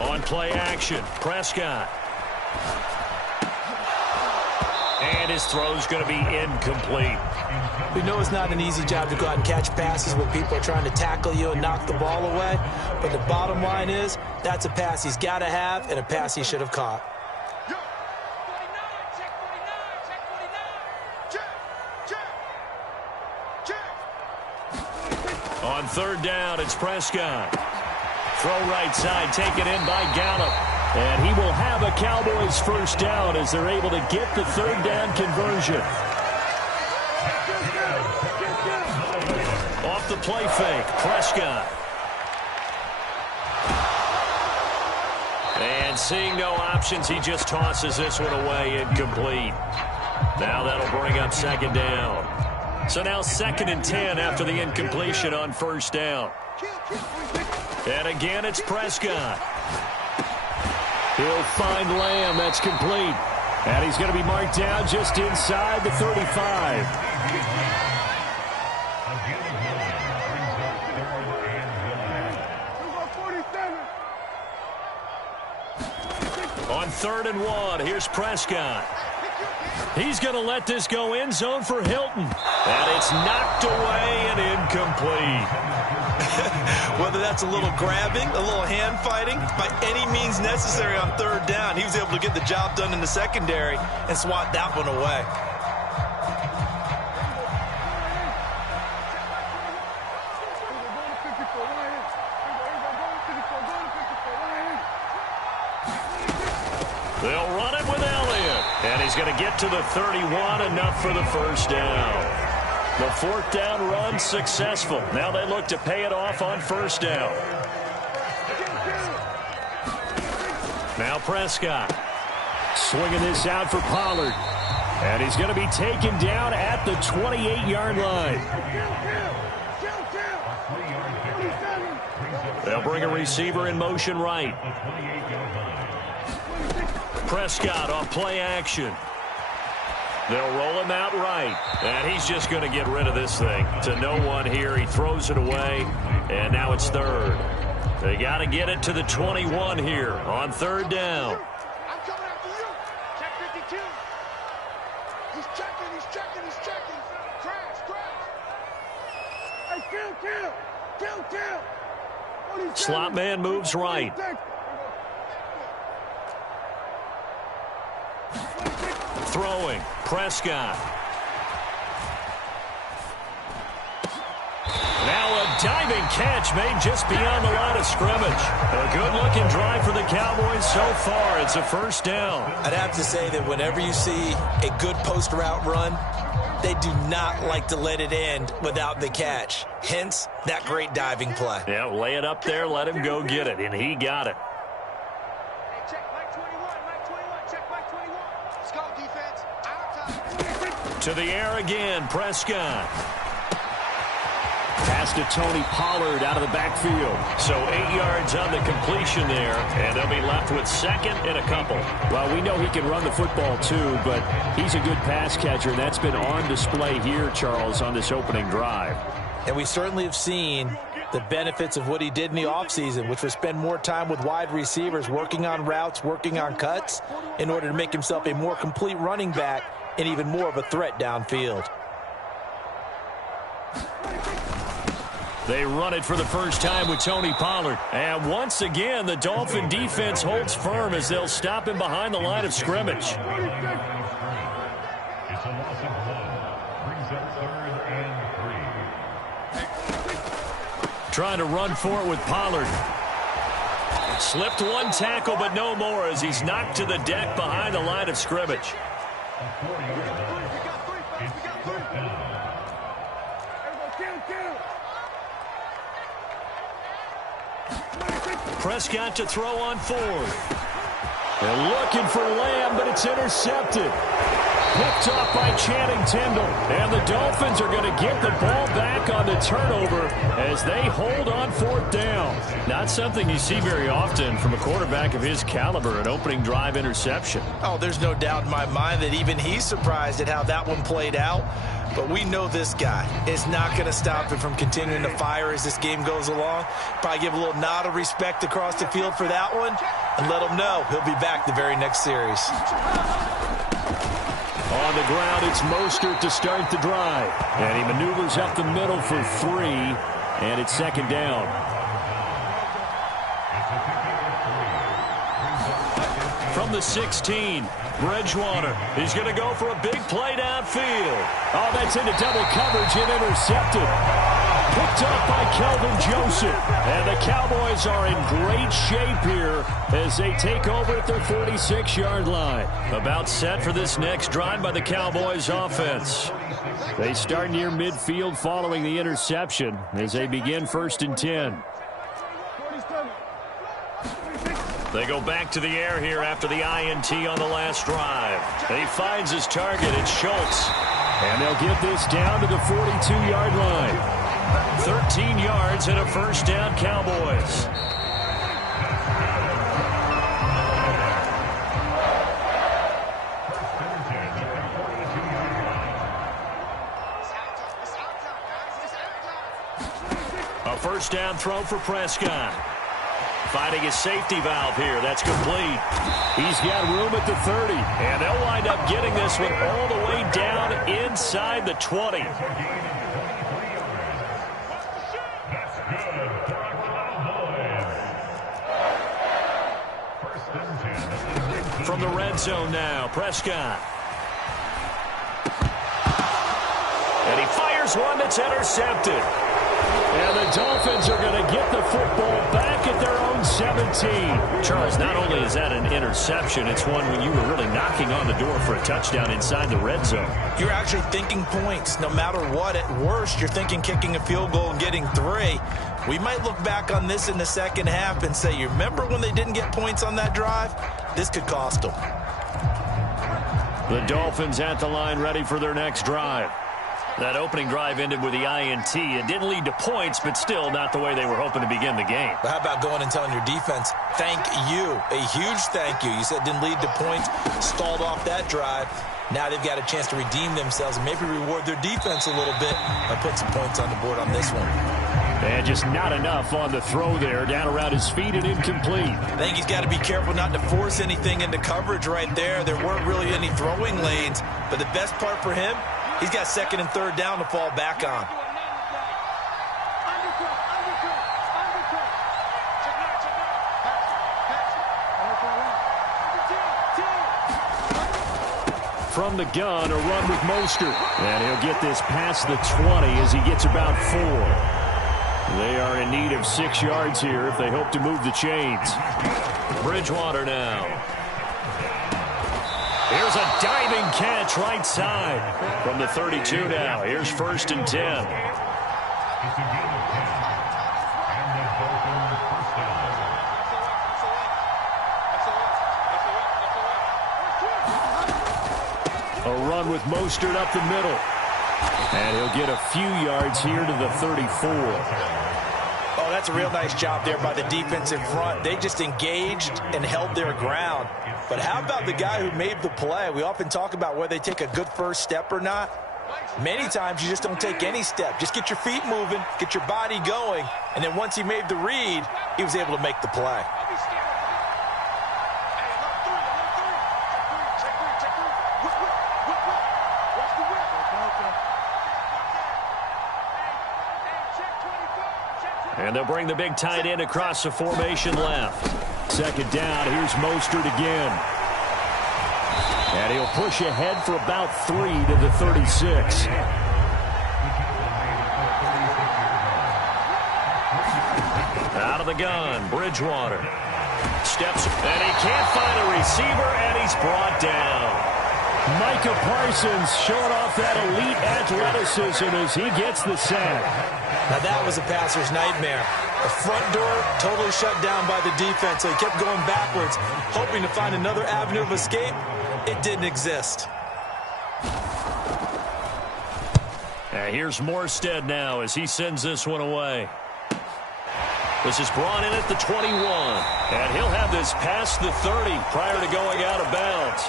On play action, Prescott. And his throw's going to be incomplete. We know it's not an easy job to go out and catch passes when people are trying to tackle you and knock the ball away. But the bottom line is, that's a pass he's got to have and a pass he should have caught. On third down, it's Prescott. Throw right side, taken in by Gallup. And he will have a Cowboys first down as they're able to get the third down conversion. Off the play fake, Prescott. And seeing no options, he just tosses this one away, incomplete. Now that'll bring up second down. So now 2nd and 10 after the incompletion on first down. And again, it's Prescott. He'll find Lamb. That's complete. And he's going to be marked down just inside the 35. On 3rd and 1, here's Prescott. He's going to let this go end zone for Hilton. And it's knocked away and incomplete. Whether that's a little grabbing, a little hand fighting, by any means necessary on 3rd down, he was able to get the job done in the secondary and swat that one away. They'll run it with Elliott. And he's going to get to the 31, enough for the first down. The 4th down run successful. Now they look to pay it off on first down. Now Prescott. Swinging this out for Pollard. And he's going to be taken down at the 28-yard line. They'll bring a receiver in motion right. Prescott off play action. They'll roll him out right. And he's just going to get rid of this thing. To no one here. He throws it away. And now it's 3rd. They got to get it to the 21 here on 3rd down. I'm coming after you. Check 52. He's checking. Crash. Hey, kill. Slot man moves right. Throwing, Prescott. Now a diving catch made just beyond the line of scrimmage. A good-looking drive for the Cowboys so far. It's a first down. I'd have to say that whenever you see a good post route run, they do not like to let it end without the catch. Hence, that great diving play. Yeah, lay it up there, let him go get it, and he got it. To the air again, Prescott. Pass to Tony Pollard out of the backfield. So 8 yards on the completion there, and they'll be left with 2nd and a couple. Well, we know he can run the football too, but he's a good pass catcher, and that's been on display here, Charles, on this opening drive. And we certainly have seen the benefits of what he did in the offseason, which was spend more time with wide receivers, working on routes, working on cuts, in order to make himself a more complete running back and even more of a threat downfield. They run it for the first time with Tony Pollard. And once again, the Dolphin defense holds firm as they'll stop him behind the line of scrimmage. Trying to run for it with Pollard. Slipped one tackle, but no more as he's knocked to the deck behind the line of scrimmage. Prescott to throw on 4th. They're looking for Lamb, but it's intercepted. Picked up by Channing Tindall. And the Dolphins are going to get the ball back on the turnover as they hold on 4th down. Not something you see very often from a quarterback of his caliber, an opening drive interception. Oh, there's no doubt in my mind that even he's surprised at how that one played out. But we know this guy is not going to stop him from continuing to fire as this game goes along. Probably give a little nod of respect across the field for that one and let him know he'll be back the very next series. On the ground, it's Mostert to start the drive. And he maneuvers up the middle for 3, and it's 2nd down. From the 16, Bridgewater. He's going to go for a big play downfield. Oh, that's into double coverage and intercepted. Picked up by Kelvin Joseph. And the Cowboys are in great shape here as they take over at their 46-yard line. About set for this next drive by the Cowboys offense. They start near midfield following the interception as they begin 1st and 10. They go back to the air here after the INT on the last drive. He finds his target. It's Schultz. And they'll get this down to the 42-yard line. 13 yards and a 1st down, Cowboys. A 1st down throw for Prescott. Finding his safety valve here. That's complete. He's got room at the 30. And they'll wind up getting this one all the way down inside the 20. From the red zone now, Prescott. And he fires one that's intercepted. And the Dolphins are going to get the football back at their own 17. Charles, not only is that an interception, it's one when you were really knocking on the door for a touchdown inside the red zone. You're actually thinking points. No matter what, at worst, you're thinking kicking a field goal and getting 3. We might look back on this in the second half and say, you remember when they didn't get points on that drive? This could cost them. The Dolphins at the line ready for their next drive. That opening drive ended with the INT. It didn't lead to points, but still not the way they were hoping to begin the game. But how about going and telling your defense, thank you, a huge thank you. You said it didn't lead to points, stalled off that drive. Now they've got a chance to redeem themselves and maybe reward their defense a little bit by putting some points on the board on this one. And just not enough on the throw there, down around his feet and incomplete. I think he's got to be careful not to force anything into coverage right there. There weren't really any throwing lanes, but the best part for him, he's got 2nd and 3rd down to fall back on. From the gun, a run with Mostert. And he'll get this past the 20 as he gets about 4. They are in need of 6 yards here if they hope to move the chains. Bridgewater now. Here's a diving catch right side. From the 32 now. Here's 1st and 10. A run with Mostert up the middle. And he'll get a few yards here to the 34. Oh, that's a real nice job there by the defensive front. They just engaged and held their ground. But how about the guy who made the play? We often talk about whether they take a good first step or not. Many times you just don't take any step. Just get your feet moving, get your body going, and then once he made the read, he was able to make the play. And they'll bring the big tight end across the formation left. 2nd down. Here's Mostert again. And he'll push ahead for about 3 to the 36. Out of the gun, Bridgewater. Steps, and he can't find a receiver, and he's brought down. Micah Parsons showing off that elite athleticism as he gets the sack. Now that was a passer's nightmare. The front door totally shut down by the defense, so he kept going backwards, hoping to find another avenue of escape. It didn't exist. And here's Morstead now as he sends this one away. This is brought in at the 21. And he'll have this past the 30 prior to going out of bounds.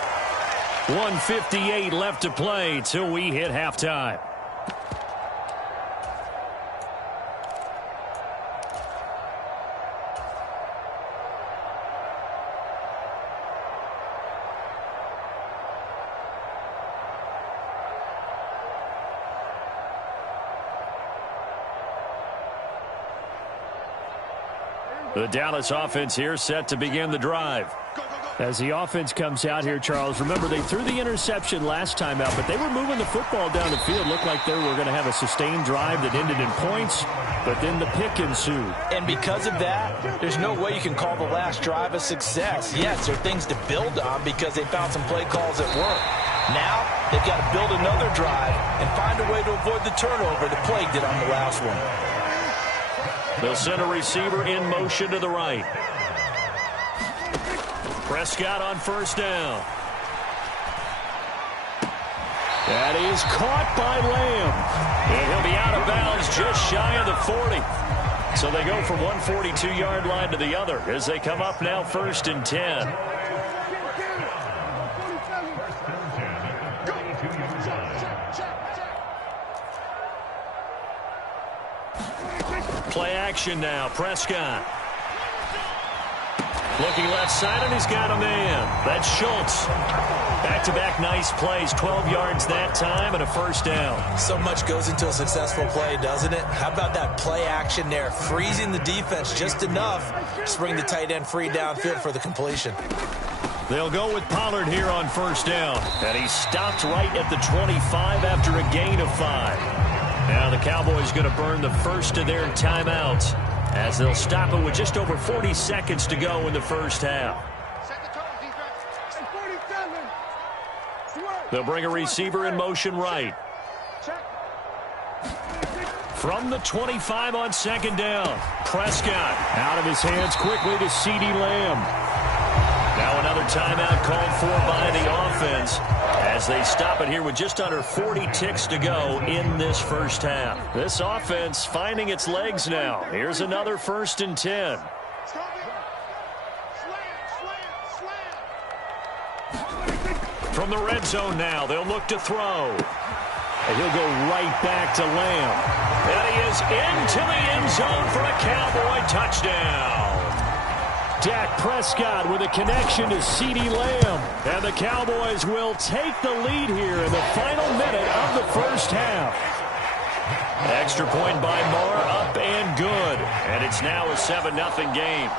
1:58 left to play till we hit halftime. The Dallas offense here set to begin the drive. As the offense comes out here, Charles, remember they threw the interception last time out, but they were moving the football down the field. Looked like they were going to have a sustained drive that ended in points, but then the pick ensued. And because of that, there's no way you can call the last drive a success. Yes, there are things to build on because they found some play calls that work. Now, they've got to build another drive and find a way to avoid the turnover that plagued it on the last one. They'll send a receiver in motion to the right. Prescott on first down. That is caught by Lamb. And he'll be out of bounds just shy of the 40. So they go from 142-yard line to the other as they come up now 1st and 10. Play action now. Prescott. Looking left side, and he's got a man. That's Schultz. Back-to-back nice plays. 12 yards that time and a first down. So much goes into a successful play, doesn't it? How about that play action there? Freezing the defense just enough to bring the tight end free downfield for the completion. They'll go with Pollard here on first down. And he stopped right at the 25 after a gain of 5. Now the Cowboys going to burn the first of their timeouts as they'll stop it with just over 40 seconds to go in the first half. They'll bring a receiver in motion right. From the 25 on second down, Prescott. Out of his hands quickly to CeeDee Lamb. Now another timeout called for by the offense as they stop it here with just under 40 ticks to go in this first half. This offense finding its legs now. Here's another 1st and 10. From the red zone now, they'll look to throw. And he'll go right back to Lamb. And he is into the end zone for a Cowboy touchdown. Dak Prescott with a connection to CeeDee Lamb. And the Cowboys will take the lead here in the final minute of the first half. Extra point by Moore, up and good. And it's now a 7-0 game.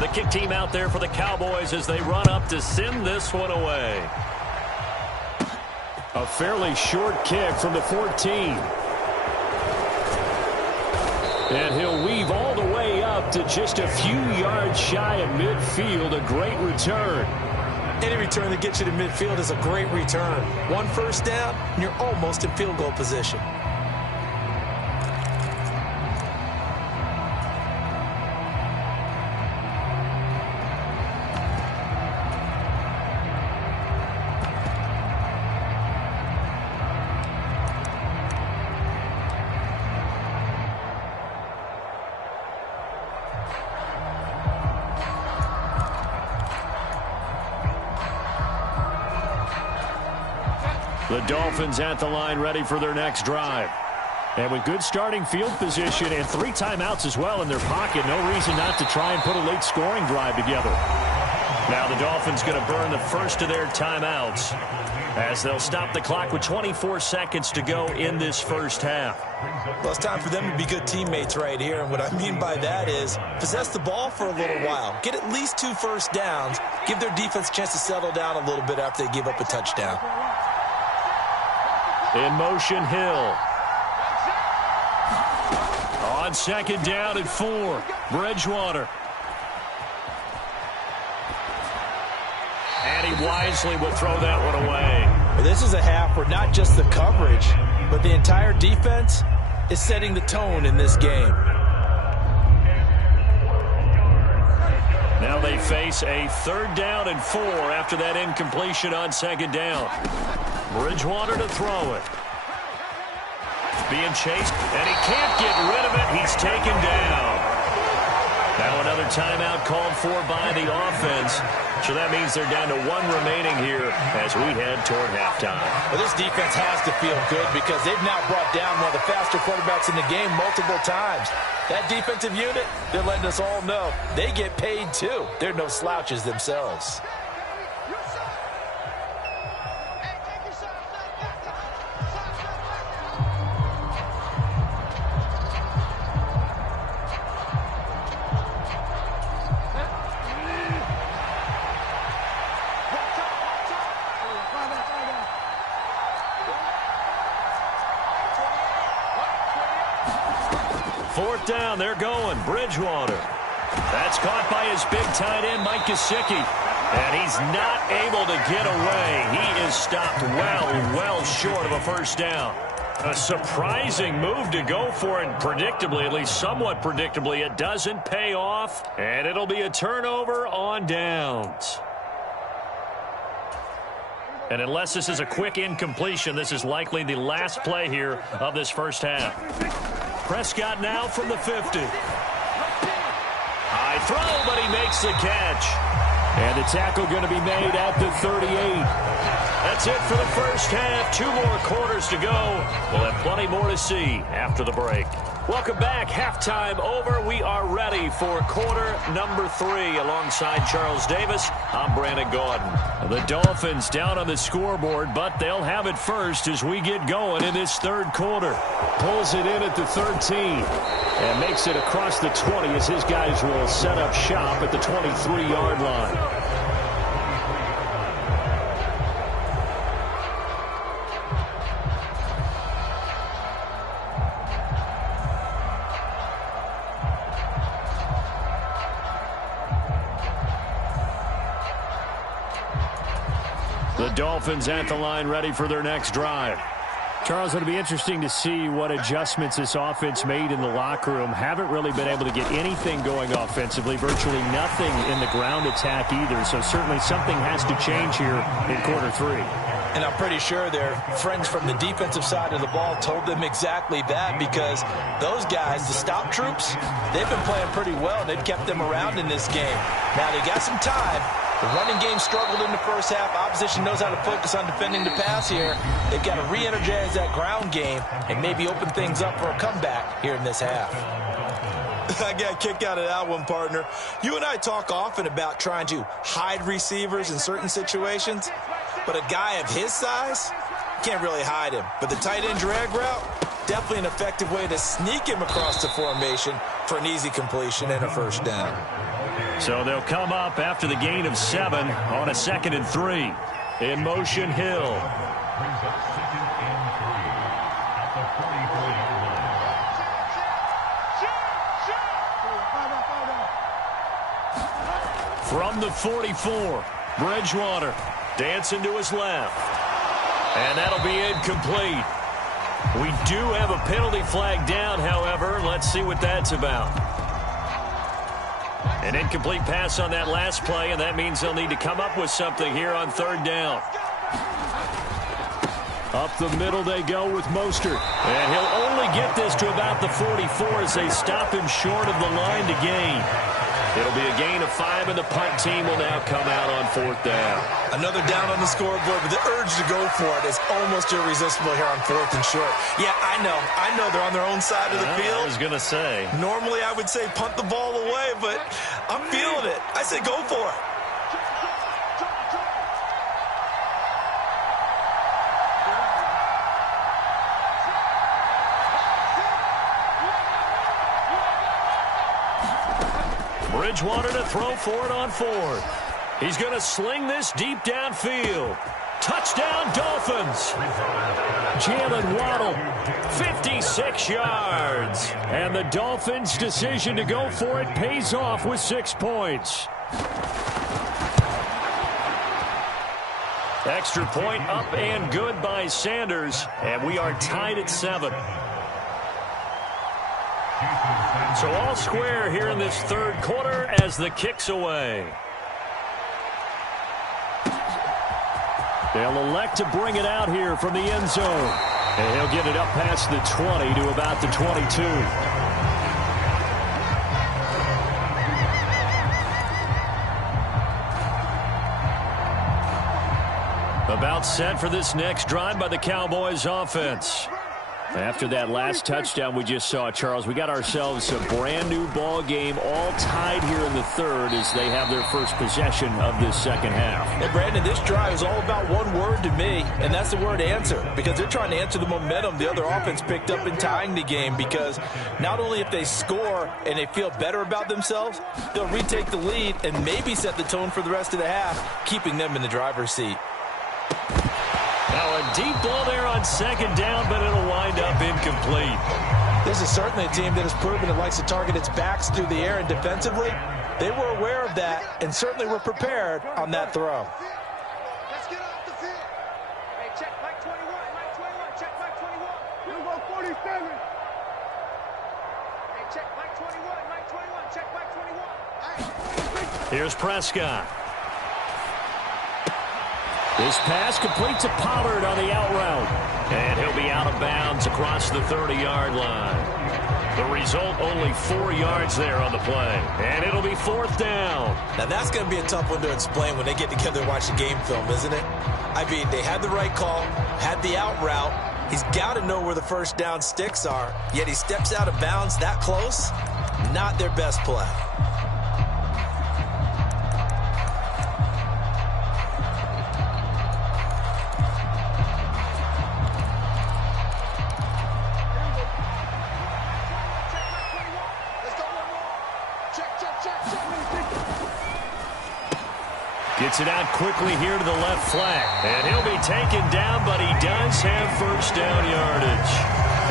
The kick team out there for the Cowboys as they run up to send this one away. A fairly short kick from the 14. And he'll weave all the way up to just a few yards shy of midfield. A great return. Any return that gets you to midfield is a great return. One first down, and you're almost in field goal position. The Dolphins at the line ready for their next drive. And with good starting field position and 3 timeouts as well in their pocket, no reason not to try and put a late scoring drive together. Now the Dolphins going to burn the first of their timeouts as they'll stop the clock with 24 seconds to go in this first half. Well, it's time for them to be good teammates right here. And what I mean by that is possess the ball for a little while. Get at least 2 first downs. Give their defense a chance to settle down a little bit after they give up a touchdown. In motion, Hill. On second down at 4, Bridgewater. And he wisely will throw that one away. This is a half where not just the coverage, but the entire defense is setting the tone in this game. they face a 3rd down and 4 after that incompletion on 2nd down. Bridgewater to throw it. Being chased, and he can't get rid of it. He's taken down. Now another timeout called for by the offense. So that means they're down to 1 remaining here as we head toward halftime. Well, this defense has to feel good because they've now brought down one of the faster quarterbacks in the game multiple times. That defensive unit, they're letting us all know they get paid too. They're no slouches themselves. Fourth down, they're going. Bridgewater. That's caught by his big tight end, Mike Gesicki. And he's not able to get away. He is stopped well short of a first down. A surprising move to go for it, predictably, at least somewhat predictably. It doesn't pay off, and it'll be a turnover on downs. And unless this is a quick incompletion, this is likely the last play here of this first half. Prescott now from the 50. High throw, but he makes the catch. And the tackle going to be made at the 38. That's it for the first half. 2 more quarters to go. We'll have plenty more to see after the break. Welcome back. Halftime over. We are ready for quarter number 3. Alongside Charles Davis, I'm Brandon Gaudin. The Dolphins down on the scoreboard, but they'll have it first as we get going in this 3rd quarter. Pulls it in at the 13 and makes it across the 20 as his guys will set up shop at the 23-yard line. The Dolphins at the line, ready for their next drive. Charles, it'll be interesting to see what adjustments this offense made in the locker room. Haven't really been able to get anything going offensively, virtually nothing in the ground attack either. So certainly something has to change here in quarter 3. And I'm pretty sure their friends from the defensive side of the ball told them exactly that, because those guys, the stop troops, they've been playing pretty well. They've kept them around in this game. Now they got some time. The running game struggled in the first half. Opposition knows how to focus on defending the pass here. They've got to re-energize that ground game and maybe open things up for a comeback here in this half. I got a kick out of that one, partner. You and I talk often about trying to hide receivers in certain situations, but a guy of his size, can't really hide him. But the tight end drag route, definitely an effective way to sneak him across the formation for an easy completion and a first down. So they'll come up after the gain of 7 on a 2nd and 3. In motion, Hill. From the 44, Bridgewater dancing to his left. And that'll be incomplete. We do have a penalty flag down, however. Let's see what that's about. An incomplete pass on that last play, and that means they'll need to come up with something here on 3rd down. Up the middle they go with Mostert. And he'll only get this to about the 44 as they stop him short of the line to gain. It'll be a gain of 5, and the punt team will now come out on 4th down. Another down on the scoreboard, but the urge to go for it is almost irresistible here on 4th and short. Yeah, I know they're on their own side of the field. I was going to say. Normally I would say punt the ball away, but I'm feeling it. I say go for it. Bridgewater to throw for it on 4th. He's going to sling this deep downfield. Touchdown, Dolphins. Jalen Waddle, 56 yards. and the Dolphins' decision to go for it pays off with 6 points. Extra point up and good by Sanders, and we are tied at 7. So all square here in this third quarter as the kick's away. They'll elect to bring it out here from the end zone. And he'll get it up past the 20 to about the 22. About set for this next drive by the Cowboys offense. After that last touchdown we just saw, Charles, we got ourselves a brand-new ball game, all tied here in the third as they have their first possession of this second half. And, Brandon, this drive is all about one word to me, and that's the word answer, because they're trying to answer the momentum the other offense picked up in tying the game, because not only if they score and they feel better about themselves, they'll retake the lead and maybe set the tone for the rest of the half, keeping them in the driver's seat. Now a deep ball there on second down, but it'll wind up incomplete. This is certainly a team that has proven it likes to target its backs through the air, and defensively, they were aware of that and certainly were prepared on that throw. Let's get off the field. Hey, check Mike 21, Mike 21, check Mike 21. You go 47. Hey, check Mike 21, Mike 21, check Mike 21. Here's Prescott. This pass complete to Pollard on the out route. And he'll be out of bounds across the 30-yard line. The result, only 4 yards there on the play. And it'll be fourth down. Now, that's going to be a tough one to explain when they get together and watch the game film, isn't it? I mean, they had the right call, had the out route. He's got to know where the first down sticks are, yet he steps out of bounds that close. Not their best play. Gets it out quickly here to the left flat. And he'll be taken down, but he does have first down yardage.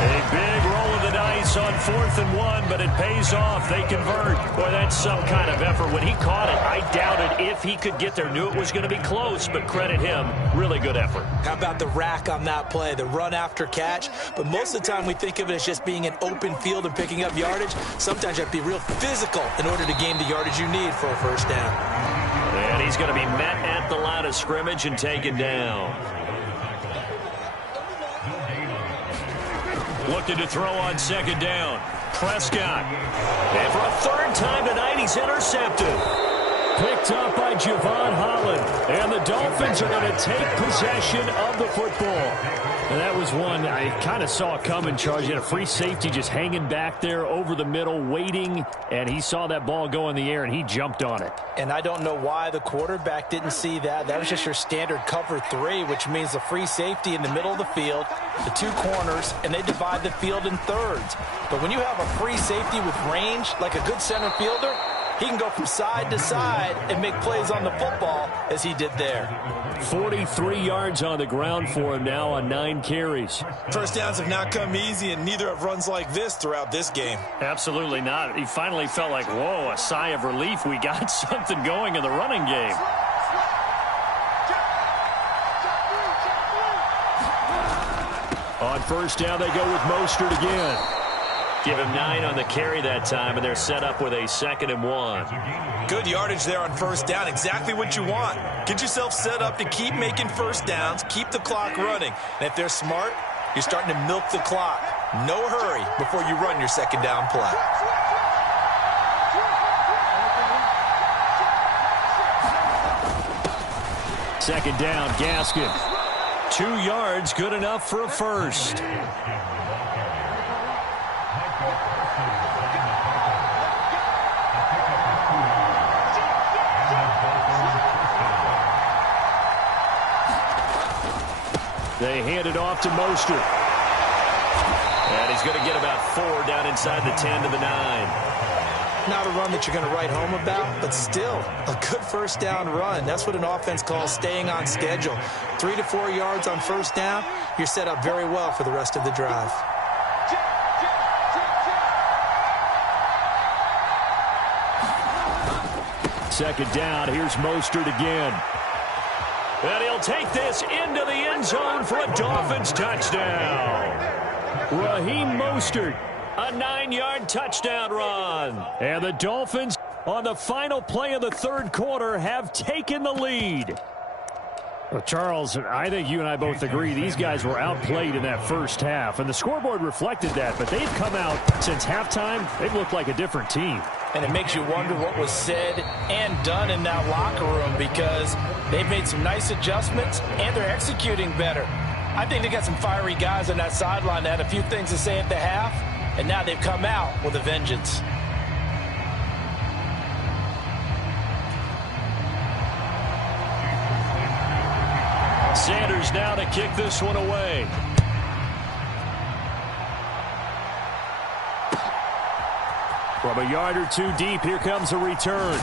A big roll of the dice on 4th and 1, but it pays off. They convert. Boy, that's some kind of effort. When he caught it, I doubted if he could get there. Knew it was going to be close, but credit him. Really good effort. How about the rack on that play, the run after catch? But most of the time we think of it as just being an open field and picking up yardage. Sometimes you have to be real physical in order to gain the yardage you need for a first down. And he's going to be met at the line of scrimmage and taken down. Looking to throw on second down. Prescott. And for a third time tonight, he's intercepted. Picked up by Javon Holland. And the Dolphins are going to take possession of the football. And that was one I kind of saw coming, Charles. He had a free safety just hanging back there over the middle, waiting, and he saw that ball go in the air, and he jumped on it. And I don't know why the quarterback didn't see that. That was just your standard cover 3, which means the free safety in the middle of the field, the 2 corners, and they divide the field in thirds. But when you have a free safety with range, like a good center fielder, he can go from side to side and make plays on the football as he did there. 43 yards on the ground for him now on 9 carries. First downs have not come easy, and neither have runs like this throughout this game. Absolutely not. He finally felt like, whoa, a sigh of relief. We got something going in the running game. On first down, they go with Mostert again. Give him 9 on the carry that time, and they're set up with a 2nd and 1. Good yardage there on first down. Exactly what you want. Get yourself set up to keep making first downs, keep the clock running. And if they're smart, you're starting to milk the clock. No hurry before you run your second down play. Second down, Gaskin. 2 yards, good enough for a first. They hand it off to Mostert. And he's going to get about 4 down inside the 10 to the 9. Not a run that you're going to write home about, but still a good first down run. That's what an offense calls staying on schedule. 3 to 4 yards on first down, you're set up very well for the rest of the drive. Second down, here's Mostert again. And he'll take this into the end zone for a Dolphins touchdown. Raheem Mostert A 9-yard touchdown run. And the Dolphins, on the final play of the third quarter, have taken the lead. Well, Charles, I think you and I both agree these guys were outplayed in that first half, and the scoreboard reflected that, but they've come out since halftime. They've looked like a different team. And it makes you wonder what was said and done in that locker room, because they've made some nice adjustments and they're executing better. I think they got some fiery guys on that sideline that had a few things to say at the half, and now they've come out with a vengeance. Sanders now to kick this one away. From a yard or two deep, here comes a return.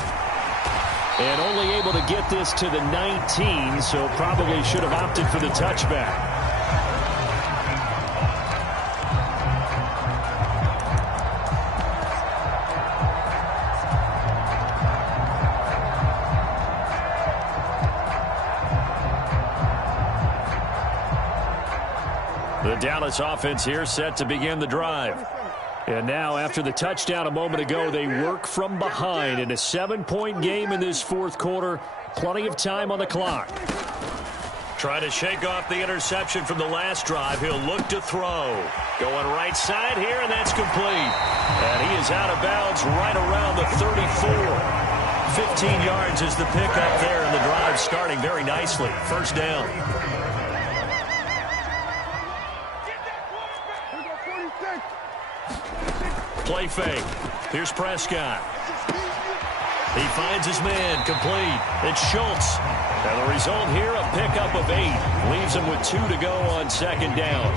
And only able to get this to the 19, so probably should have opted for the touchback. The Dallas offense here set to begin the drive. And now, after the touchdown a moment ago, they work from behind in a 7-point game in this fourth quarter. Plenty of time on the clock. Trying to shake off the interception from the last drive. He'll look to throw. Going right side here, and that's complete. And he is out of bounds right around the 34. 15 yards is the pickup there, and the drive starting very nicely. First down. Play fake. Here's Prescott. He finds his man. Complete. It's Schultz. And the result here, a pickup of 8. Leaves him with 2 to go on second down.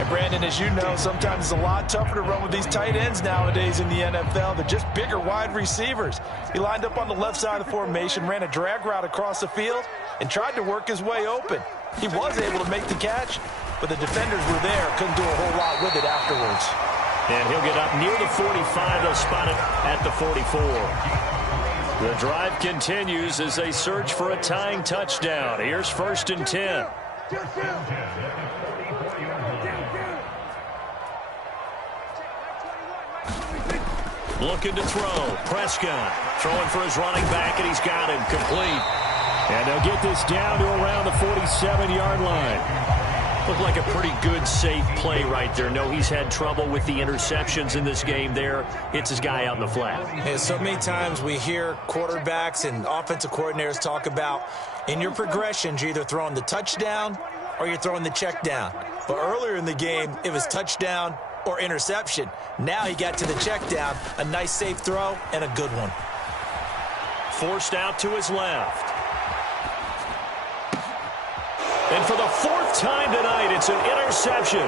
And Brandon, as you know, sometimes it's a lot tougher to run with these tight ends nowadays in the NFL. They're just bigger wide receivers. He lined up on the left side of the formation, ran a drag route across the field, and tried to work his way open. He was able to make the catch, but the defenders were there, couldn't do a whole lot with it afterwards. And he'll get up near the 45. They'll spot it at the 44. The drive continues as they search for a tying touchdown. Here's 1st and 10. Looking to throw. Prescott throwing for his running back, and he's got him. Complete. And they'll get this down to around the 47-yard line. Looked like a pretty good, safe play right there. No, he's had trouble with the interceptions in this game there. Hits his guy out in the flat. Yeah, so many times we hear quarterbacks and offensive coordinators talk about in your progressions, you're either throwing the touchdown or you're throwing the check down. But earlier in the game, it was touchdown or interception. Now he got to the check down, a nice safe throw and a good one. Forced out to his left. And for the 4th time tonight, it's an interception.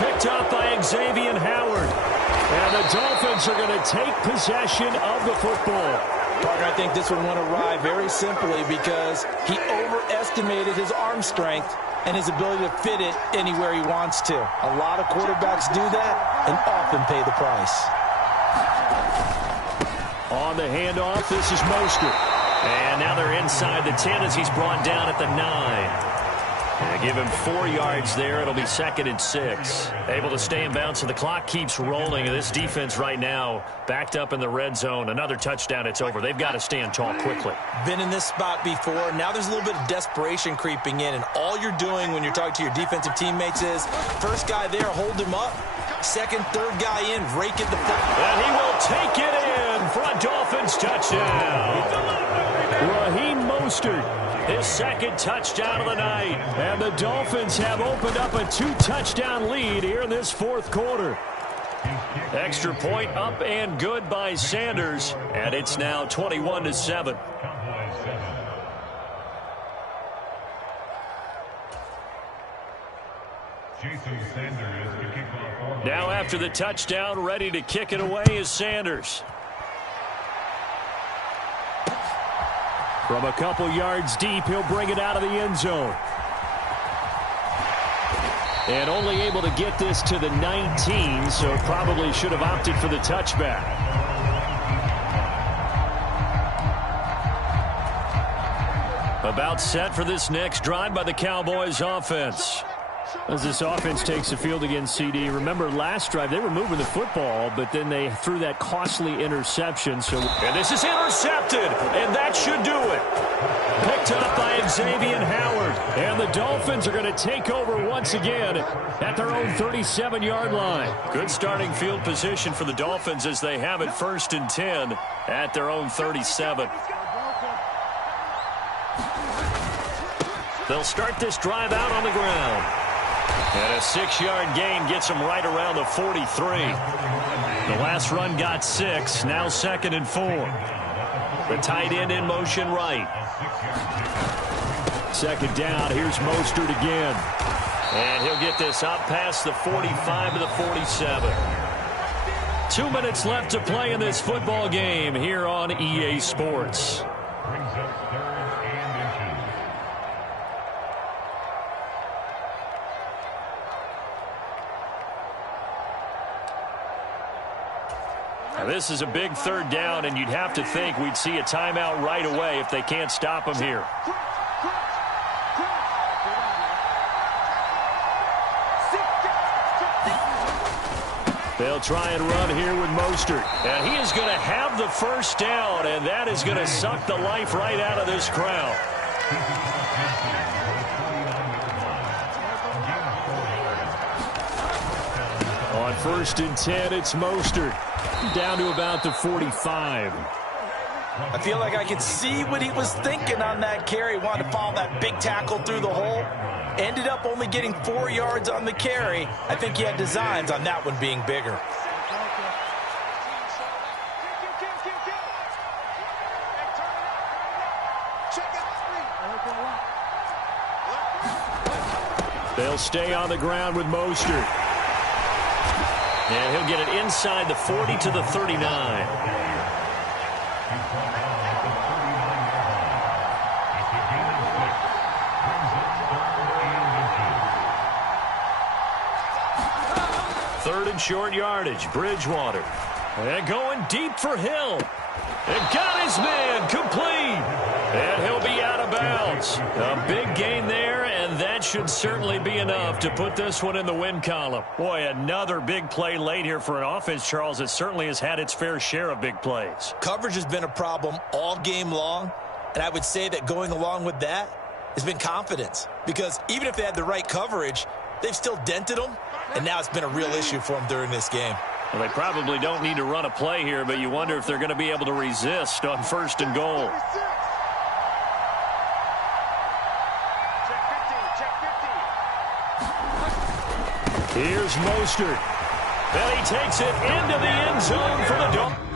Picked up by Xavier Howard. And the Dolphins are going to take possession of the football. Partner, I think this one went awry very simply because he overestimated his arm strength and his ability to fit it anywhere he wants to. A lot of quarterbacks do that and often pay the price. On the handoff, this is Mostert. And now they're inside the 10 as he's brought down at the 9. And give him 4 yards there. It'll be 2nd and 6. Able to stay in bounds, so the clock keeps rolling. And this defense right now backed up in the red zone. Another touchdown, it's over. They've got to stand tall quickly. Been in this spot before. Now there's a little bit of desperation creeping in. And all you're doing when you're talking to your defensive teammates is first guy there, hold him up. Second, third guy in, rake at the foot. And he will take it in for a Dolphins touchdown. Raheem Mostert. His 2nd touchdown of the night. And the Dolphins have opened up a 2-touchdown lead here in this 4th quarter. Extra point up and good by Sanders. And it's now 21-7. Now after the touchdown, ready to kick it away is Sanders. From a couple yards deep, he'll bring it out of the end zone. And only able to get this to the 19, so probably should have opted for the touchback. About set for this next drive by the Cowboys offense. As this offense takes the field against CD, remember last drive they were moving the football, but then they threw that costly interception. And this is intercepted, and that should do it. Picked up by Xavier Howard, and the Dolphins are going to take over once again at their own 37-yard line. Good starting field position for the Dolphins as they have it 1st and 10 at their own 37. They'll start this drive out on the ground. And a 6-yard gain gets them right around the 43. The last run got 6, now 2nd and 4. The tight end in motion right. 2nd down, here's Mostert again. And he'll get this up past the 45 to the 47. 2 minutes left to play in this football game here on EA Sports. Now this is a big 3rd down, and you'd have to think we'd see a timeout right away if they can't stop him here. They'll try and run here with Mostert. And he is going to have the 1st down, and that is going to suck the life right out of this crowd. On 1st and 10, it's Mostert. Down to about the 45. I feel like I could see what he was thinking on that carry. Wanted to follow that big tackle through the hole. Ended up only getting 4 yards on the carry. I think he had designs on that one being bigger. They'll stay on the ground with Mostert. And he'll get it inside the 40 to the 39. Third and short yardage, Bridgewater. And going deep for Hill. And got his man complete. And he'll be out of bounds. A big gain there, and that should certainly be enough to put this one in the win column. Boy, another big play late here for an offense, Charles, that certainly has had its fair share of big plays. Coverage has been a problem all game long, and I would say that going along with that has been confidence. Because even if they had the right coverage, they've still dented them, and now it's been a real issue for them during this game. Well, they probably don't need to run a play here, but you wonder if they're going to be able to resist on 1st and goal. Here's Mostert. And he takes it into the end zone for the Dolphins.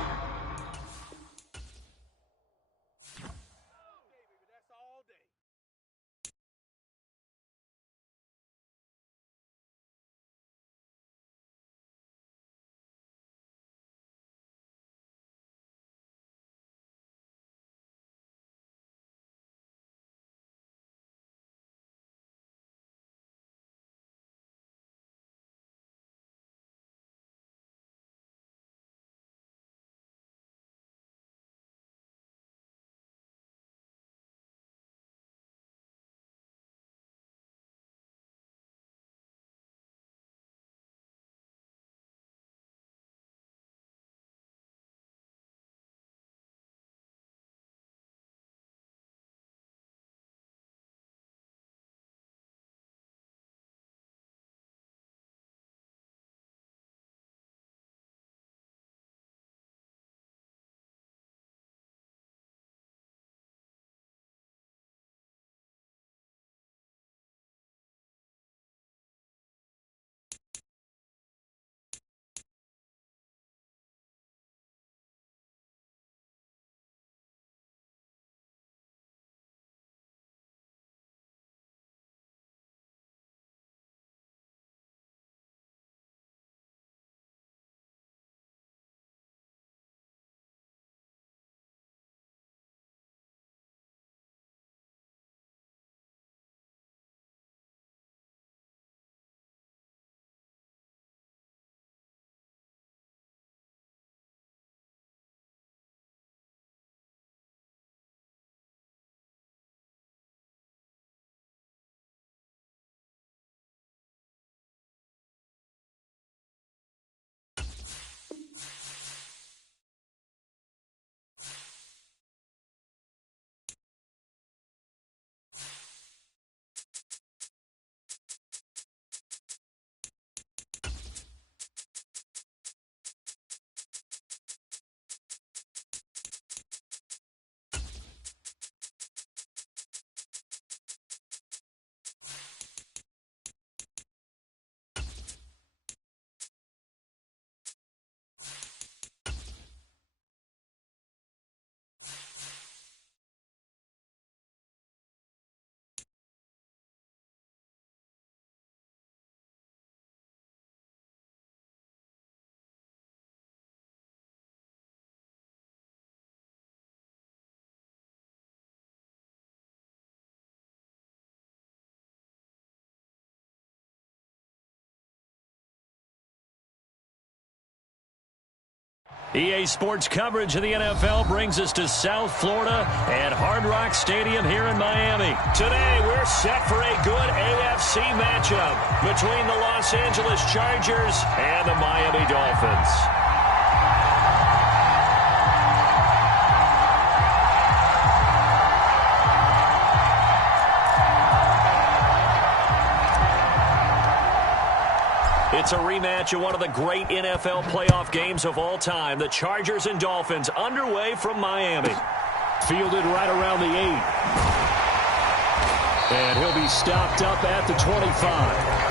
EA Sports coverage of the NFL brings us to South Florida at Hard Rock Stadium here in Miami. Today, we're set for a good AFC matchup between the Los Angeles Chargers and the Miami Dolphins. It's a rematch of one of the great NFL playoff games of all time. The Chargers and Dolphins underway from Miami. Fielded right around the 8. And he'll be stopped up at the 25.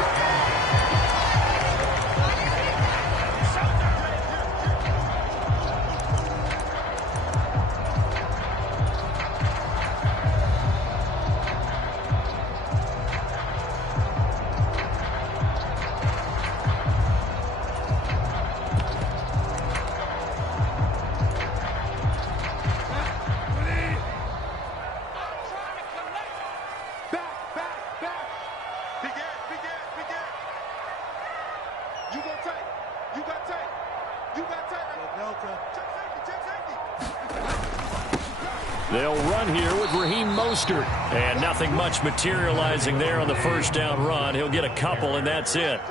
They'll run here with Raheem Mostert. And nothing much materializing there on the first down run. He'll get a couple, and that's it.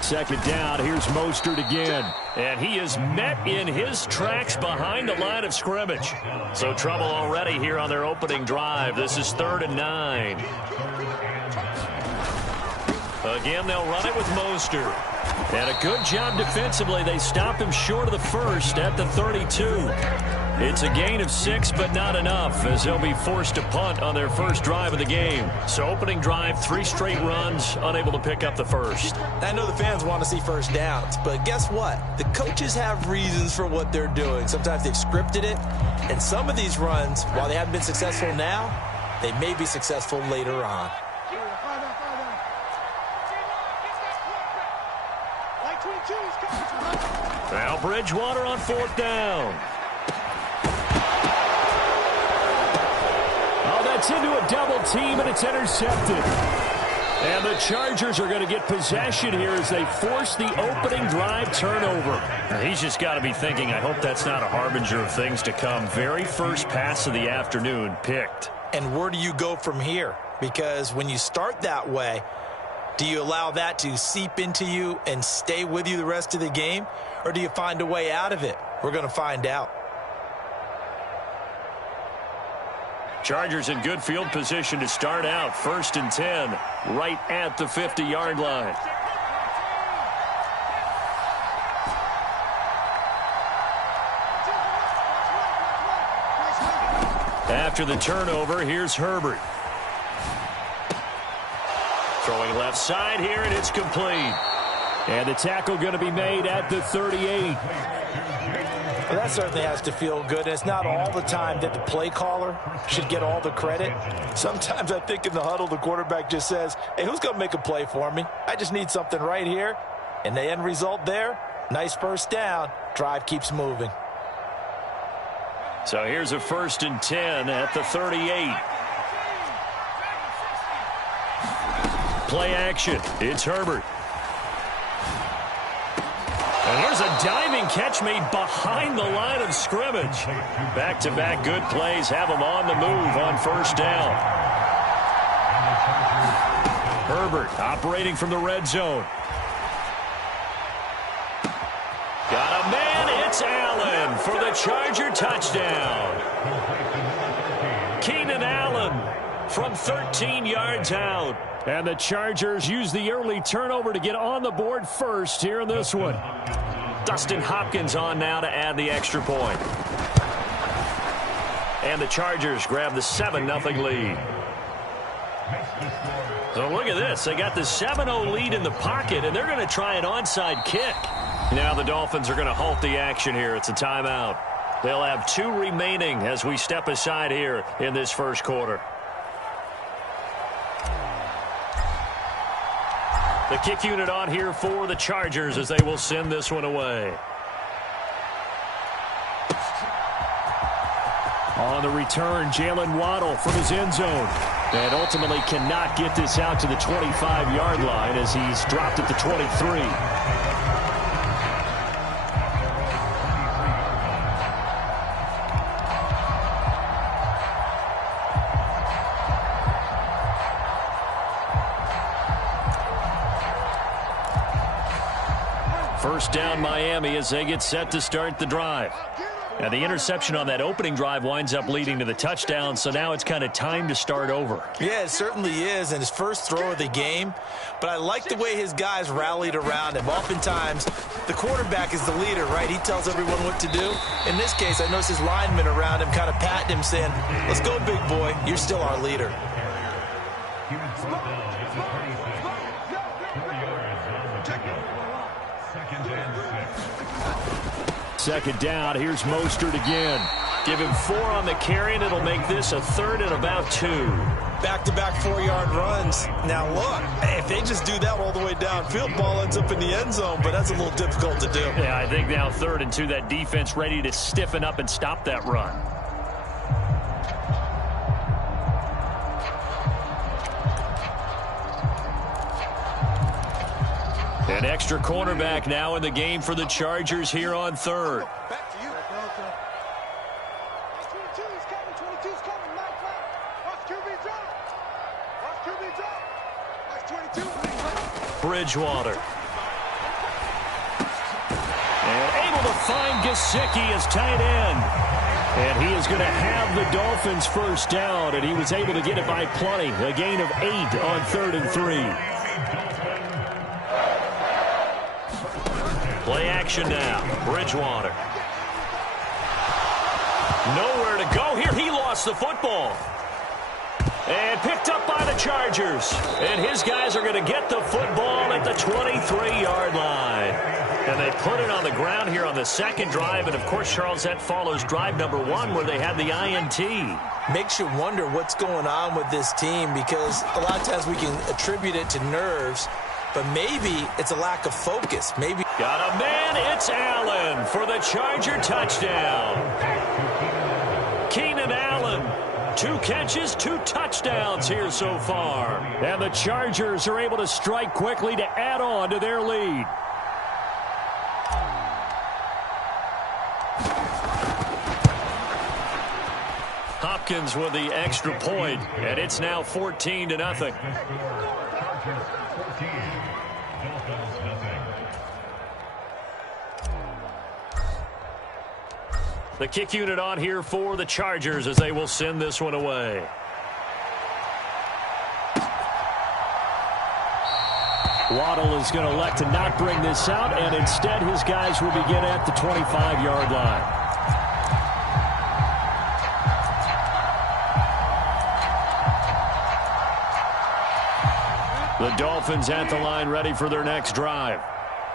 Second down, here's Mostert again. And he is met in his tracks behind the line of scrimmage. So trouble already here on their opening drive. This is 3rd and 9. Again, they'll run it with Mostert. And a good job defensively. They stop him short of the first at the 32. It's a gain of 6, but not enough, as they'll be forced to punt on their first drive of the game. So opening drive, 3 straight runs, unable to pick up the first. I know the fans want to see first downs, but guess what? The coaches have reasons for what they're doing. Sometimes they've scripted it, and some of these runs, while they haven't been successful now, they may be successful later on. Now Bridgewater on 4th down. Oh, that's into a double team, and it's intercepted. And the Chargers are going to get possession here as they force the opening drive turnover. Now, he's just got to be thinking, I hope that's not a harbinger of things to come. Very first pass of the afternoon picked. And where do you go from here? Because when you start that way, do you allow that to seep into you and stay with you the rest of the game? Or do you find a way out of it? We're going to find out. Chargers in good field position to start out. 1st and 10, right at the 50-yard line. After the turnover, here's Herbert. Throwing left side here, and it's complete. And the tackle going to be made at the 38. Well, that certainly has to feel good. And it's not all the time that the play caller should get all the credit. Sometimes I think in the huddle, the quarterback just says, hey, who's going to make a play for me? I just need something right here. And the end result there, nice first down. Drive keeps moving. So here's a 1st and 10 at the 38. Play action. It's Herbert. And here's a diving catch made behind the line of scrimmage. Back-to-back good plays have him on the move on first down. Herbert operating from the red zone. Got a man. It's Allen for the Charger touchdown. Keenan Allen from 13 yards out. And the Chargers use the early turnover to get on the board first here in this one. Dustin Hopkins on now to add the extra point. And the Chargers grab the 7-0 lead. So look at this. They got the 7-0 lead in the pocket, and they're going to try an onside kick. Now the Dolphins are going to halt the action here. It's a timeout. They'll have 2 remaining as we step aside here in this first quarter. The kick unit on here for the Chargers as they will send this one away. On the return, Jalen Waddle from his end zone. And ultimately cannot get this out to the 25-yard line as he's dropped at the 23. First down, Miami, as they get set to start the drive. And the interception on that opening drive winds up leading to the touchdown, so now it's kind of time to start over. Yeah, it certainly is, and his first throw of the game. But I like the way his guys rallied around him. Oftentimes, the quarterback is the leader, right? He tells everyone what to do. In this case, I noticed his linemen around him kind of patting him, saying, let's go, big boy. You're still our leader. Second down, here's Mostert again. Give him 4 on the carry, and it'll make this a 3rd and about 2. Back-to-back 4-yard runs. Now, look, if they just do that all the way downfield, ball ends up in the end zone, but that's a little difficult to do. Yeah, I think now 3rd and 2, that defense ready to stiffen up and stop that run. An extra cornerback now in the game for the Chargers here on 3rd. Back to you. 22's coming. 22's coming. Nice flat. Watch QB drop. Watch QB drop. Watch 22. Bridgewater. And able to find Gesicki as tight end. And he is going to have the Dolphins first down, and he was able to get it by plenty. A gain of 8 on 3rd and 3. Play action now. Bridgewater. Nowhere to go here. He lost the football. And picked up by the Chargers. And his guys are going to get the football at the 23-yard line. And they put it on the ground here on the second drive. And, of course, Charles, that follows drive number 1 where they had the INT. Makes you wonder what's going on with this team, because a lot of times we can attribute it to nerves, but maybe it's a lack of focus. Maybe. Got a man. It's Allen for the Charger touchdown. Keenan Allen. 2 catches, 2 touchdowns here so far. And the Chargers are able to strike quickly to add on to their lead. Hopkins with the extra point, and it's now 14-0. The kick unit on here for the Chargers as they will send this one away. Waddle is going to elect to not bring this out, and instead his guys will begin at the 25-yard line. The Dolphins at the line ready for their next drive.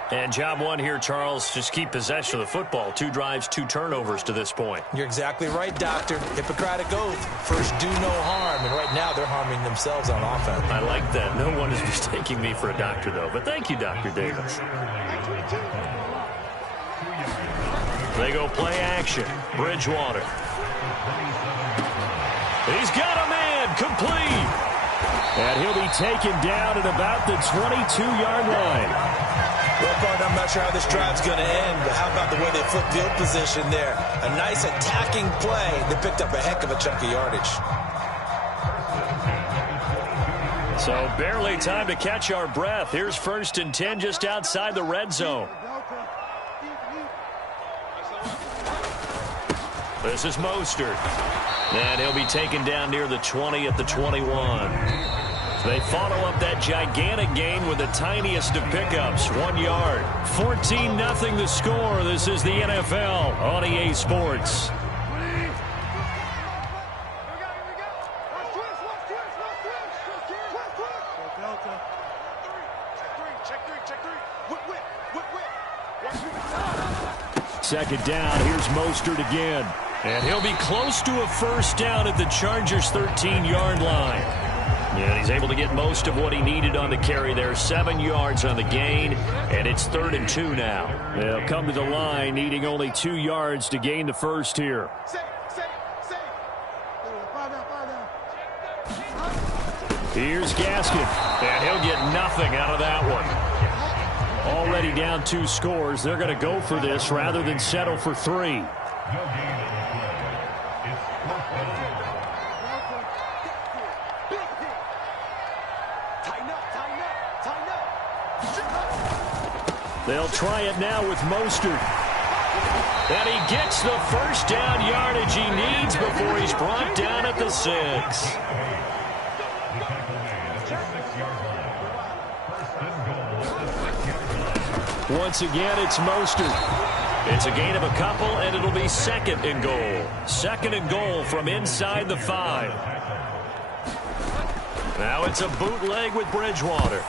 And job 1 here, Charles, just keep possession of the football. 2 drives, 2 turnovers to this point. You're exactly right, Doctor. Hippocratic oath. First, do no harm. And right now, they're harming themselves on offense. I like that. No one is mistaking me for a doctor, though. But thank you, Dr. Davis. They go play action. Bridgewater. He's got a man. Complete. And he'll be taken down at about the 22-yard line. Well, partner, I'm not sure how this drive's going to end, but how about the way they flip field position there? A nice attacking play. They picked up a heck of a chunk of yardage. So barely time to catch our breath. Here's 1st and 10 just outside the red zone. This is Mostert. And he'll be taken down near the 20 at the 21. They follow up that gigantic gain with the tiniest of pickups, 1 yard. 14-0 the score. This is the NFL on EA Sports. Second down, here's Mostert again. And he'll be close to a first down at the Chargers' 13-yard line. And he's able to get most of what he needed on the carry there. 7 yards on the gain, and it's 3rd and 2 now. They'll come to the line needing only 2 yards to gain the first here. Here's Gaskin. And he'll get nothing out of that one. Already down 2 scores. They're going to go for this rather than settle for 3. They'll try it now with Mostert. And he gets the first down yardage he needs before he's brought down at the 6. Once again, it's Mostert. It's a gain of a couple, and it'll be 2nd and goal. 2nd and goal from inside the 5. Now it's a bootleg with Bridgewater.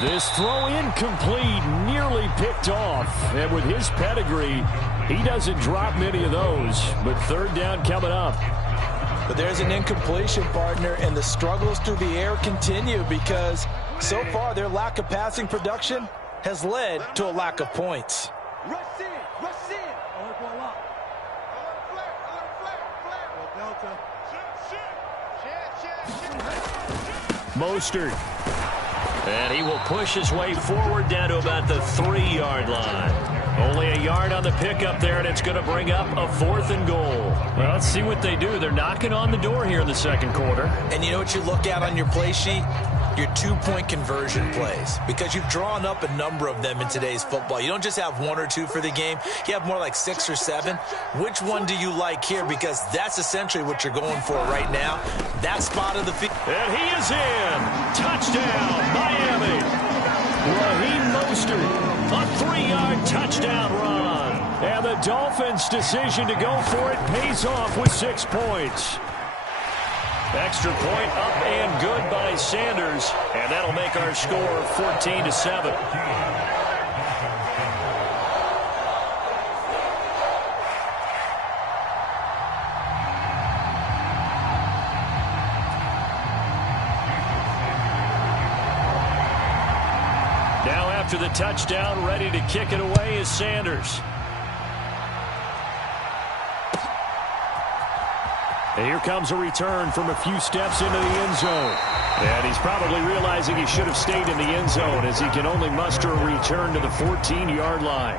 This throw incomplete, nearly picked off. And with his pedigree, he doesn't drop many of those. But 3rd down coming up. But there's an incompletion, partner, and the struggles through the air continue because so far their lack of passing production has led to a lack of points. Rush in, rush in. Mostert. And he will push his way forward down to about the 3-yard line. Only a yard on the pickup there, and it's going to bring up a 4th and goal. Well, let's see what they do. They're knocking on the door here in the 2nd quarter. And you know what you look at on your play sheet? Your 2-point conversion plays, because you've drawn up a number of them in today's football. You don't just have 1 or 2 for the game. You have more like 6 or 7. Which one do you like here? Because that's essentially what you're going for right now. That spot of the field. And he is in. Touchdown, Miami. Raheem Mostert, A 3-yard touchdown run. and the Dolphins' decision to go for it pays off with 6 points. Extra point up and good by Sanders, and that'll make our score 14-7. Now after the touchdown, ready to kick it away is Sanders. And here comes a return from a few steps into the end zone. And he's probably realizing he should have stayed in the end zone as he can only muster a return to the 14-yard line.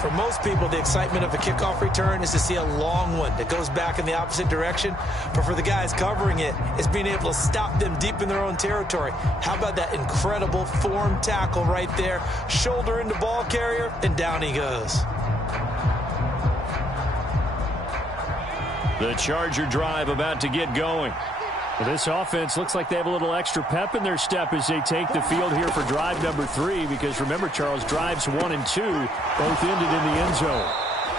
For most people, the excitement of a kickoff return is to see a long one that goes back in the opposite direction. But for the guys covering it, it's being able to stop them deep in their own territory. How about that incredible form tackle right there? Shoulder into ball carrier, and down he goes. The Charger drive about to get going. Well, this offense looks like they have a little extra pep in their step as they take the field here for drive number 3. Because remember, Charles, drives 1 and 2 both ended in the end zone.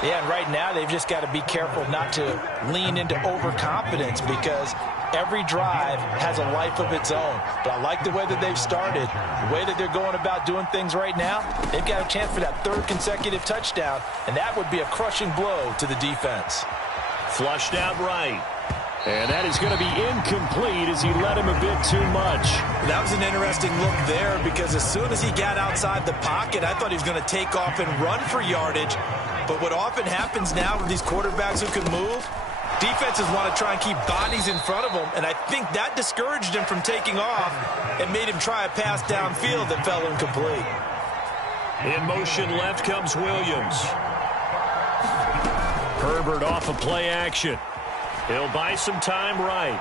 Yeah, and right now they've just got to be careful not to lean into overconfidence because every drive has a life of its own. But I like the way that they've started, the way that they're going about doing things right now. They've got a chance for that 3rd consecutive touchdown, and that would be a crushing blow to the defense. Flushed out right. And that is going to be incomplete as he led him a bit too much. That was an interesting look there because as soon as he got outside the pocket, I thought he was going to take off and run for yardage. But what often happens now with these quarterbacks who can move, defenses want to try and keep bodies in front of them, and I think that discouraged him from taking off and made him try a pass downfield that fell incomplete. In motion left comes Williams. Herbert off of play action. He'll buy some time right.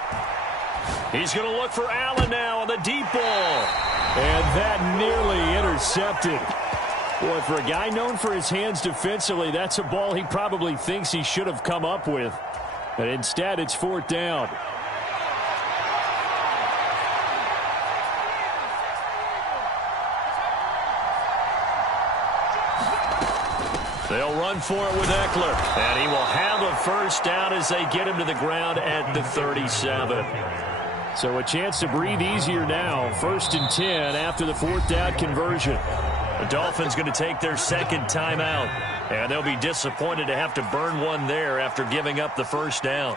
He's going to look for Allen now on the deep ball. And that nearly intercepted. Boy, for a guy known for his hands defensively, that's a ball he probably thinks he should have come up with. But instead, it's 4th down. They'll run for it with Eckler. And he will have a first down as they get him to the ground at the 37. So a chance to breathe easier now. 1st and 10 after the 4th down conversion. The Dolphins going to take their 2nd timeout. And they'll be disappointed to have to burn one there after giving up the first down.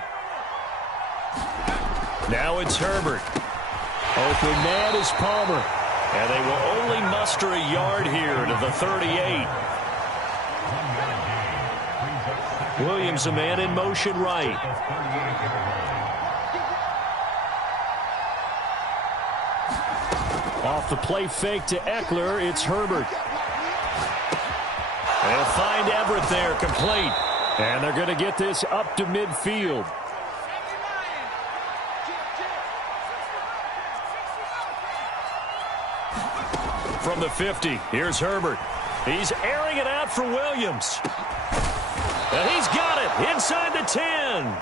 Now it's Herbert. Open man is Palmer. And they will only muster a yard here to the 38. Williams, a man in motion right. off the play fake to Eckler. It's Herbert. They'll find Everett there, complete. And they're going to get this up to midfield. From the 50, here's Herbert. He's airing it out for Williams. And he's got it inside the 10.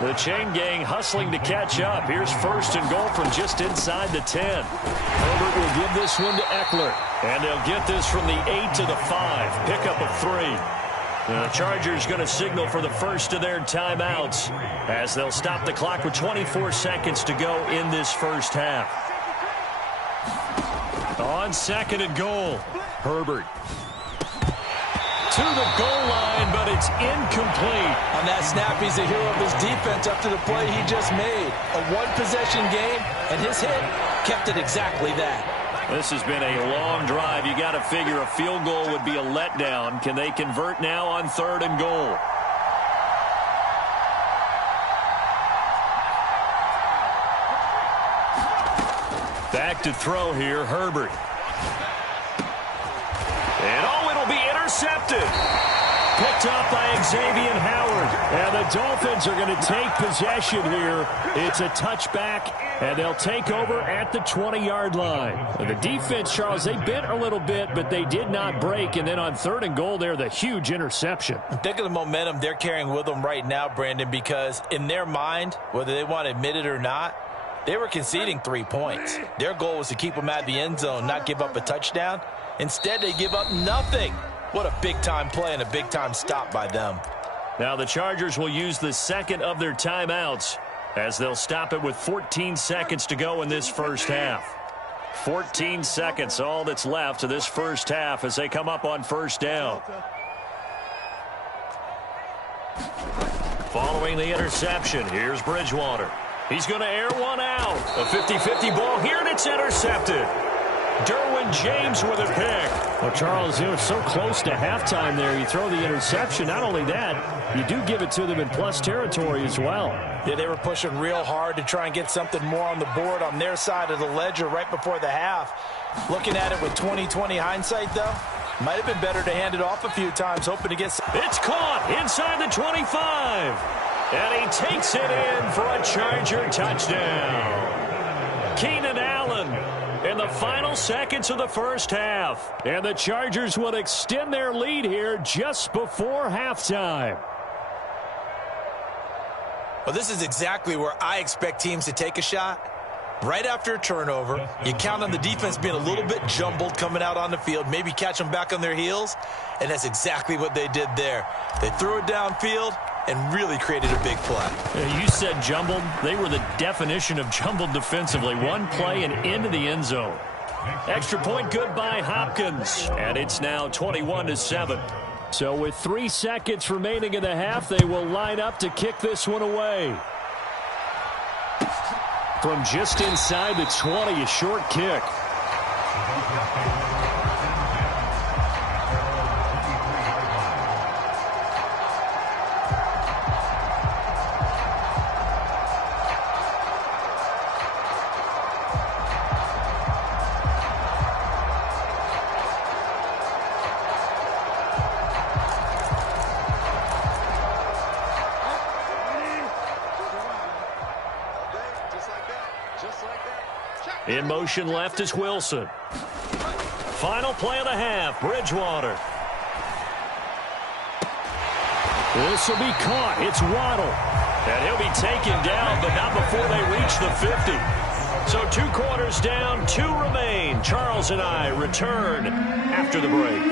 The chain gang hustling to catch up. Here's first and goal from just inside the 10. Herbert will give this one to Eckler. And they'll get this from the 8 to the 5. Pickup of 3. The Chargers going to signal for the first of their timeouts as they'll stop the clock with 24 seconds to go in this first half. On second and goal, Herbert. To the goal line, but it's incomplete. On that snap, he's the hero of his defense after the play he just made. A one-possession game, and his hit kept it exactly that. This has been a long drive. You got to figure a field goal would be a letdown. Can they convert now on third and goal? Back to throw here, Herbert. And it'll be intercepted. Picked up by Xavier Howard. And the Dolphins are going to take possession here. It's a touchback, and they'll take over at the 20-yard line. The defense, Charles, they bit a little bit, but they did not break. And then on third and goal there, the huge interception. Think of the momentum they're carrying with them right now, Brandon, because in their mind, whether they want to admit it or not, they were conceding 3 points. Their goal was to keep them at the end zone, not give up a touchdown. Instead, they give up nothing. What a big-time play and a big-time stop by them. Now the Chargers will use the second of their timeouts as they'll stop it with 14 seconds to go in this first half. 14 seconds, all that's left of this first half as they come up on first down. Following the interception, here's Bridgewater. He's going to air one out. A 50-50 ball here, and it's intercepted. Derwin James with a pick. Well, Charles, they were so close to halftime there. You throw the interception. Not only that, you do give it to them in plus territory as well. Yeah, they were pushing real hard to try and get something more on the board on their side of the ledger right before the half. Looking at it with 20/20 hindsight, though, might have been better to hand it off a few times, hoping to get some. It's caught inside the 25. And he takes it in for a Charger touchdown. Keenan Allen in the final seconds of the first half. And the Chargers will extend their lead here just before halftime. Well, this is exactly where I expect teams to take a shot. Right after a turnover, you count on the defense being a little bit jumbled coming out on the field, maybe catch them back on their heels, and that's exactly what they did there. They threw it downfield and really created a big play. You said jumbled. They were the definition of jumbled defensively. One play and into the end zone. Extra point good by Hopkins, and it's now 21-7. So with 3 seconds remaining in the half, they will line up to kick this one away. From just inside the 20, a short kick. In motion left is Wilson. Final play of the half, Bridgewater. This will be caught. It's Waddle. And he'll be taken down, but not before they reach the 50. So 2 quarters down, 2 remain. Charles and I return after the break.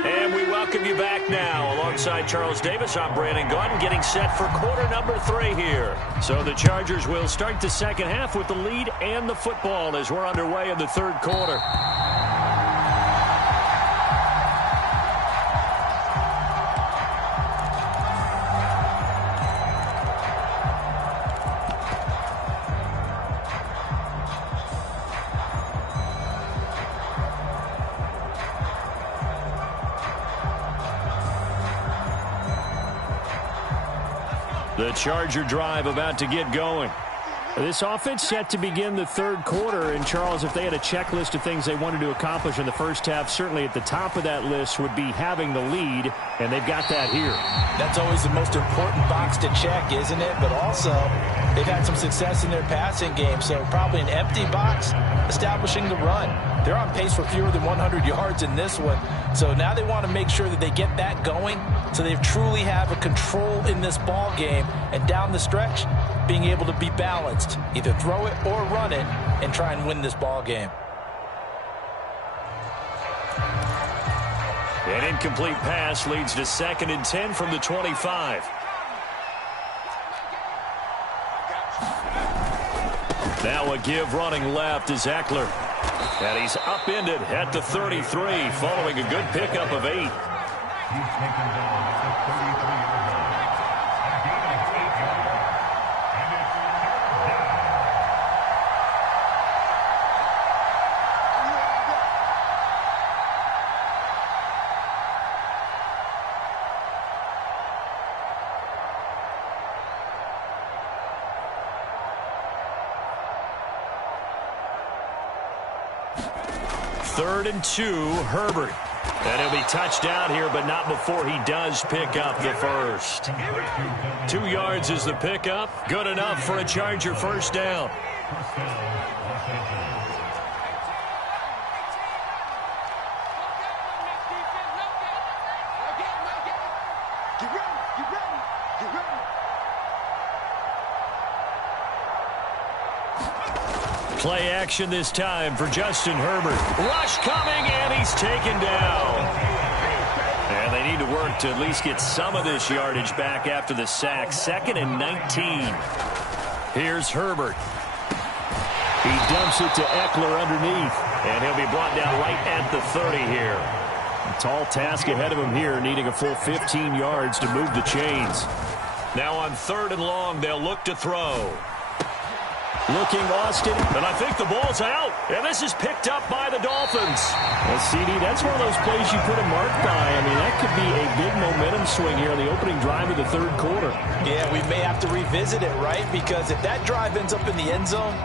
And we welcome you back now. Alongside Charles Davis, I'm Brandon Gaudin, getting set for quarter number 3 here. So the Chargers will start the second half with the lead and the football as we're underway in the third quarter. The Charger drive about to get going. This offense set to begin the third quarter. And, Charles, if they had a checklist of things they wanted to accomplish in the first half, certainly at the top of that list would be having the lead, and they've got that here. That's always the most important box to check, isn't it? But also, they've had some success in their passing game, so probably an empty box establishing the run. They're on pace for fewer than 100 yards in this one, so now they want to make sure that they get that going so they truly have a control in this ball game, and down the stretch, being able to be balanced, either throw it or run it, and try and win this ball game. An incomplete pass leads to 2nd and 10 from the 25. Now a give running left is Eckler. And he's upended at the 33 following a good pickup of 8. Third and 2, Herbert. And he'll be touched down here, but not before he does pick up the first. 2 yards is the pickup. Good enough for a Charger first down. Play action this time for Justin Herbert. Rush coming, and he's taken down. And they need to work to at least get some of this yardage back after the sack. 2nd and 19. Here's Herbert. He dumps it to Eckler underneath. And he'll be brought down right at the 30 here. A tall task ahead of him here, needing a full 15 yards to move the chains. Now on 3rd and long, they'll look to throw. Looking Austin. And I think the ball's out. And this is picked up by the Dolphins. Well, CD, that's one of those plays you put a mark by. I mean, that could be a big momentum swing here on the opening drive of the third quarter. Yeah, we may have to revisit it, right? Because if that drive ends up in the end zone,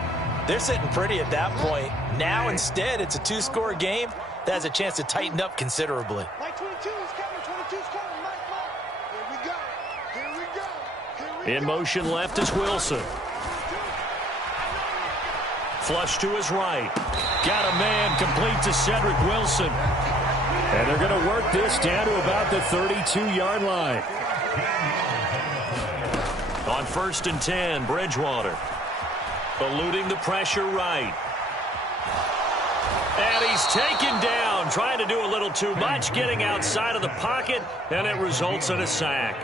they're sitting pretty at that point. Now, instead, it's a 2-score game that has a chance to tighten up considerably. Mike 22 is coming. 22's coming. Mike. Here we go. Here we go. Here we In go. motion left is Wilson. Flush to his right. Got a man complete to Cedric Wilson. And they're going to work this down to about the 32-yard line. On 1st and 10, Bridgewater. Eluding the pressure right. And he's taken down, trying to do a little too much, getting outside of the pocket, and it results in a sack.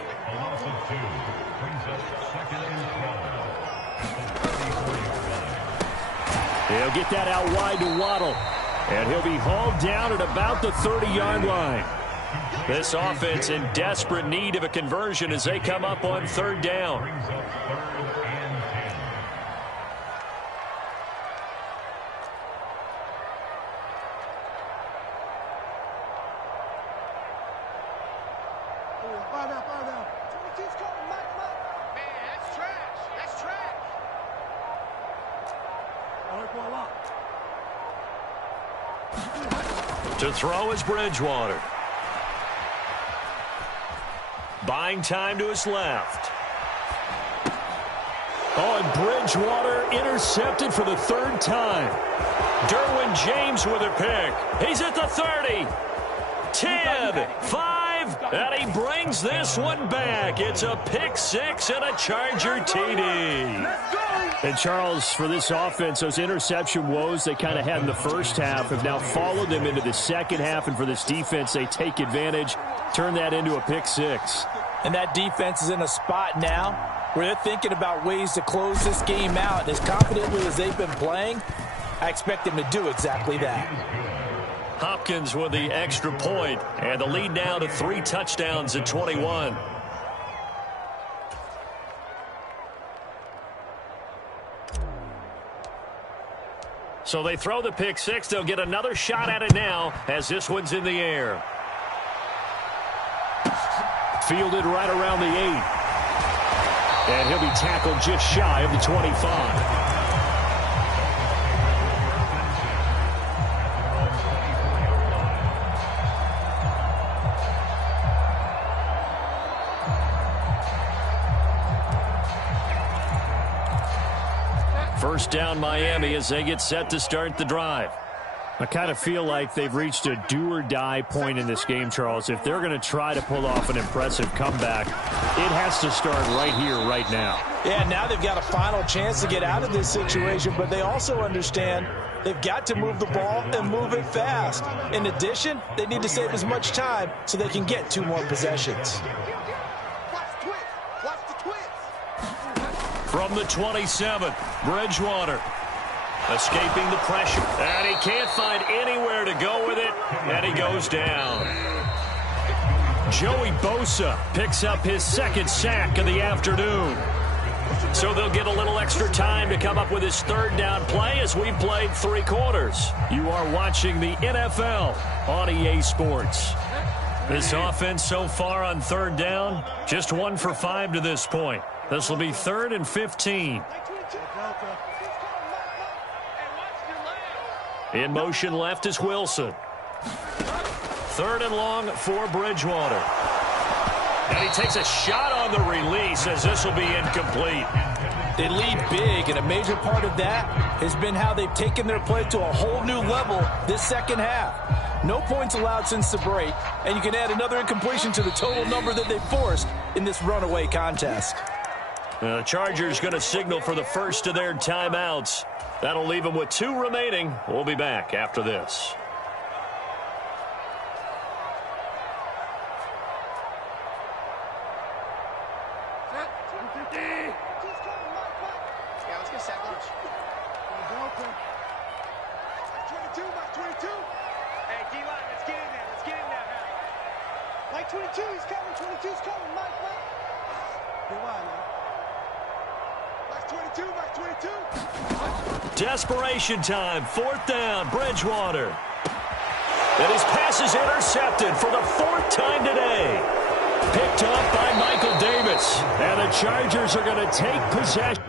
He'll get that out wide to Waddle. And he'll be hauled down at about the 30-yard line. This offense in desperate need of a conversion as they come up on 3rd down. Fire down, fire down. 22's coming. Mike. Man, that's trash. That's trash. To throw is Bridgewater. Buying time to his left. Oh, and Bridgewater intercepted for the 3rd time. Derwin James with a pick. He's at the 30. 10, 5, and he brings this one back. It's a pick 6 and a Charger TD. And, Charles, for this offense, those interception woes they kind of had in the first half have now followed them into the second half. And for this defense, they take advantage, turn that into a pick 6. And that defense is in a spot now where they're thinking about ways to close this game out. As confidently as they've been playing, I expect them to do exactly that. Hopkins with the extra point, and the lead now to 3 touchdowns at 21. So they throw the pick 6. They'll get another shot at it now as this one's in the air. Fielded right around the 8. And he'll be tackled just shy of the 25. First down Miami as they get set to start the drive. I kind of feel like they've reached a do-or-die point in this game, Charles. If they're going to try to pull off an impressive comeback, it has to start right here, right now. Yeah, now they've got a final chance to get out of this situation, but they also understand they've got to move the ball and move it fast. In addition, they need to save as much time so they can get 2 more possessions. From the 27, Bridgewater escaping the pressure. And he can't find anywhere to go with it, and he goes down. Joey Bosa picks up his 2nd sack of the afternoon. So they'll get a little extra time to come up with his 3rd down play as we've played 3 quarters. You are watching the NFL on EA Sports. This offense so far on 3rd down, just 1 for 5 to this point. This will be 3rd and 15. In motion left is Wilson. 3rd and long for Bridgewater. And he takes a shot on the release as this will be incomplete. They lead big, and a major part of that has been how they've taken their play to a whole new level this second half. No points allowed since the break, and you can add another incompletion to the total number that they've forced in this runaway contest. The Chargers going to signal for the first of their timeouts. That'll leave them with 2 remaining. We'll be back after this. Desperation time, 4th down, Bridgewater. And his pass is intercepted for the 4th time today. Picked up by Michael Davis. And the Chargers are going to take possession.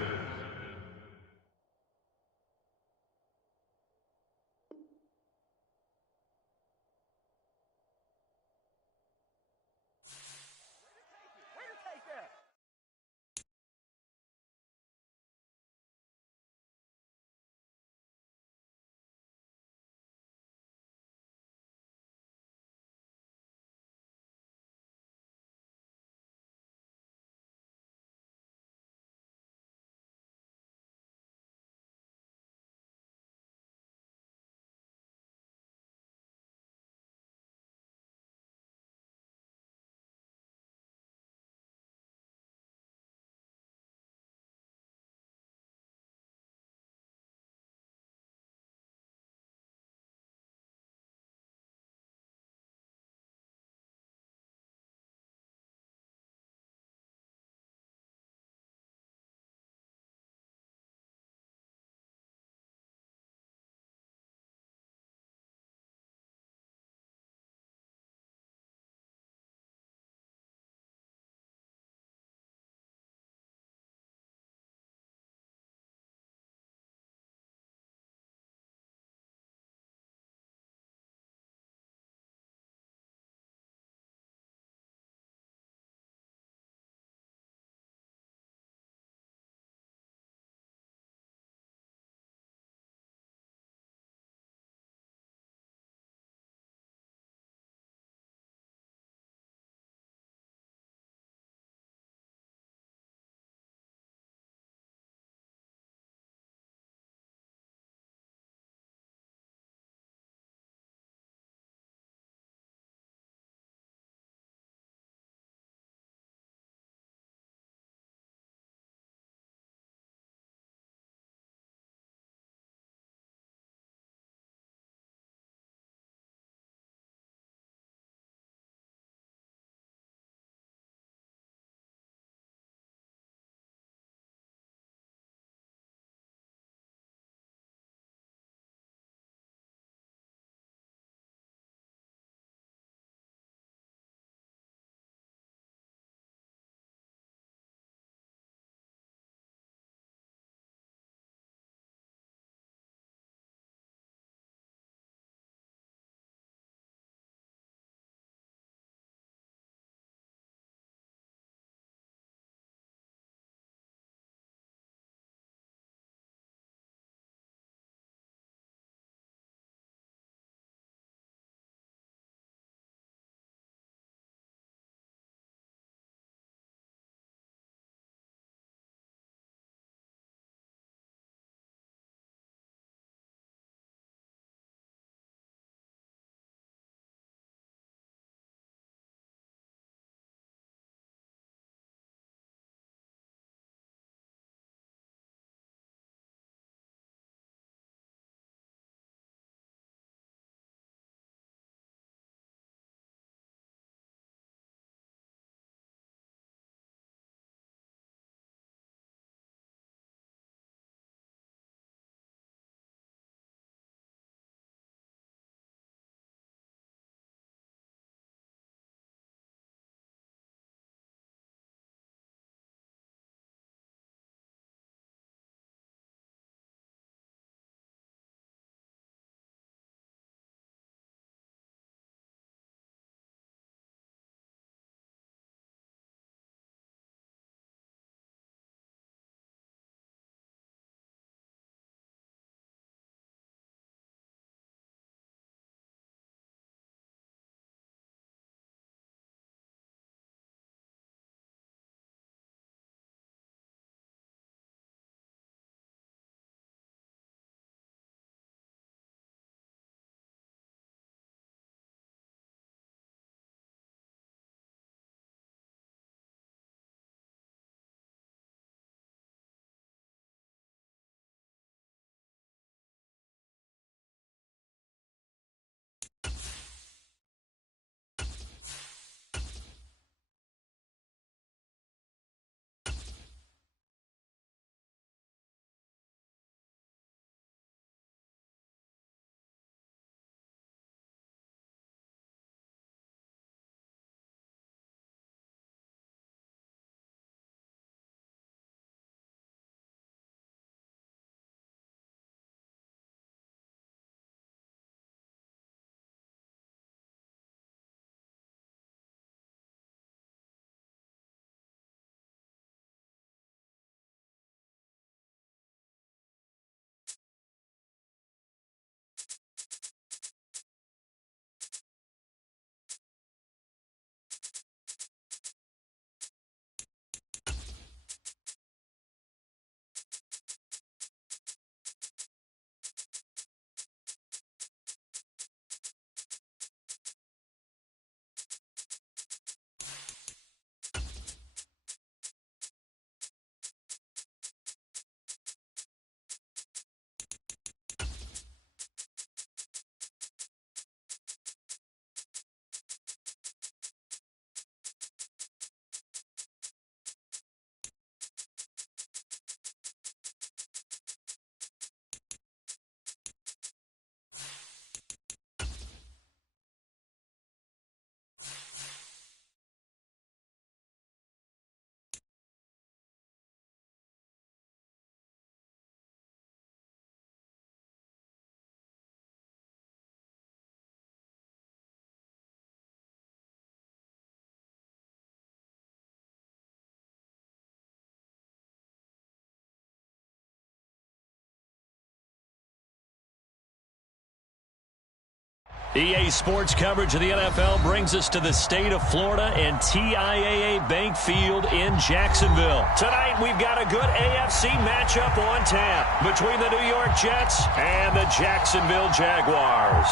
EA Sports coverage of the NFL brings us to the state of Florida and TIAA Bank Field in Jacksonville. Tonight, we've got a good AFC matchup on tap between the New York Jets and the Jacksonville Jaguars.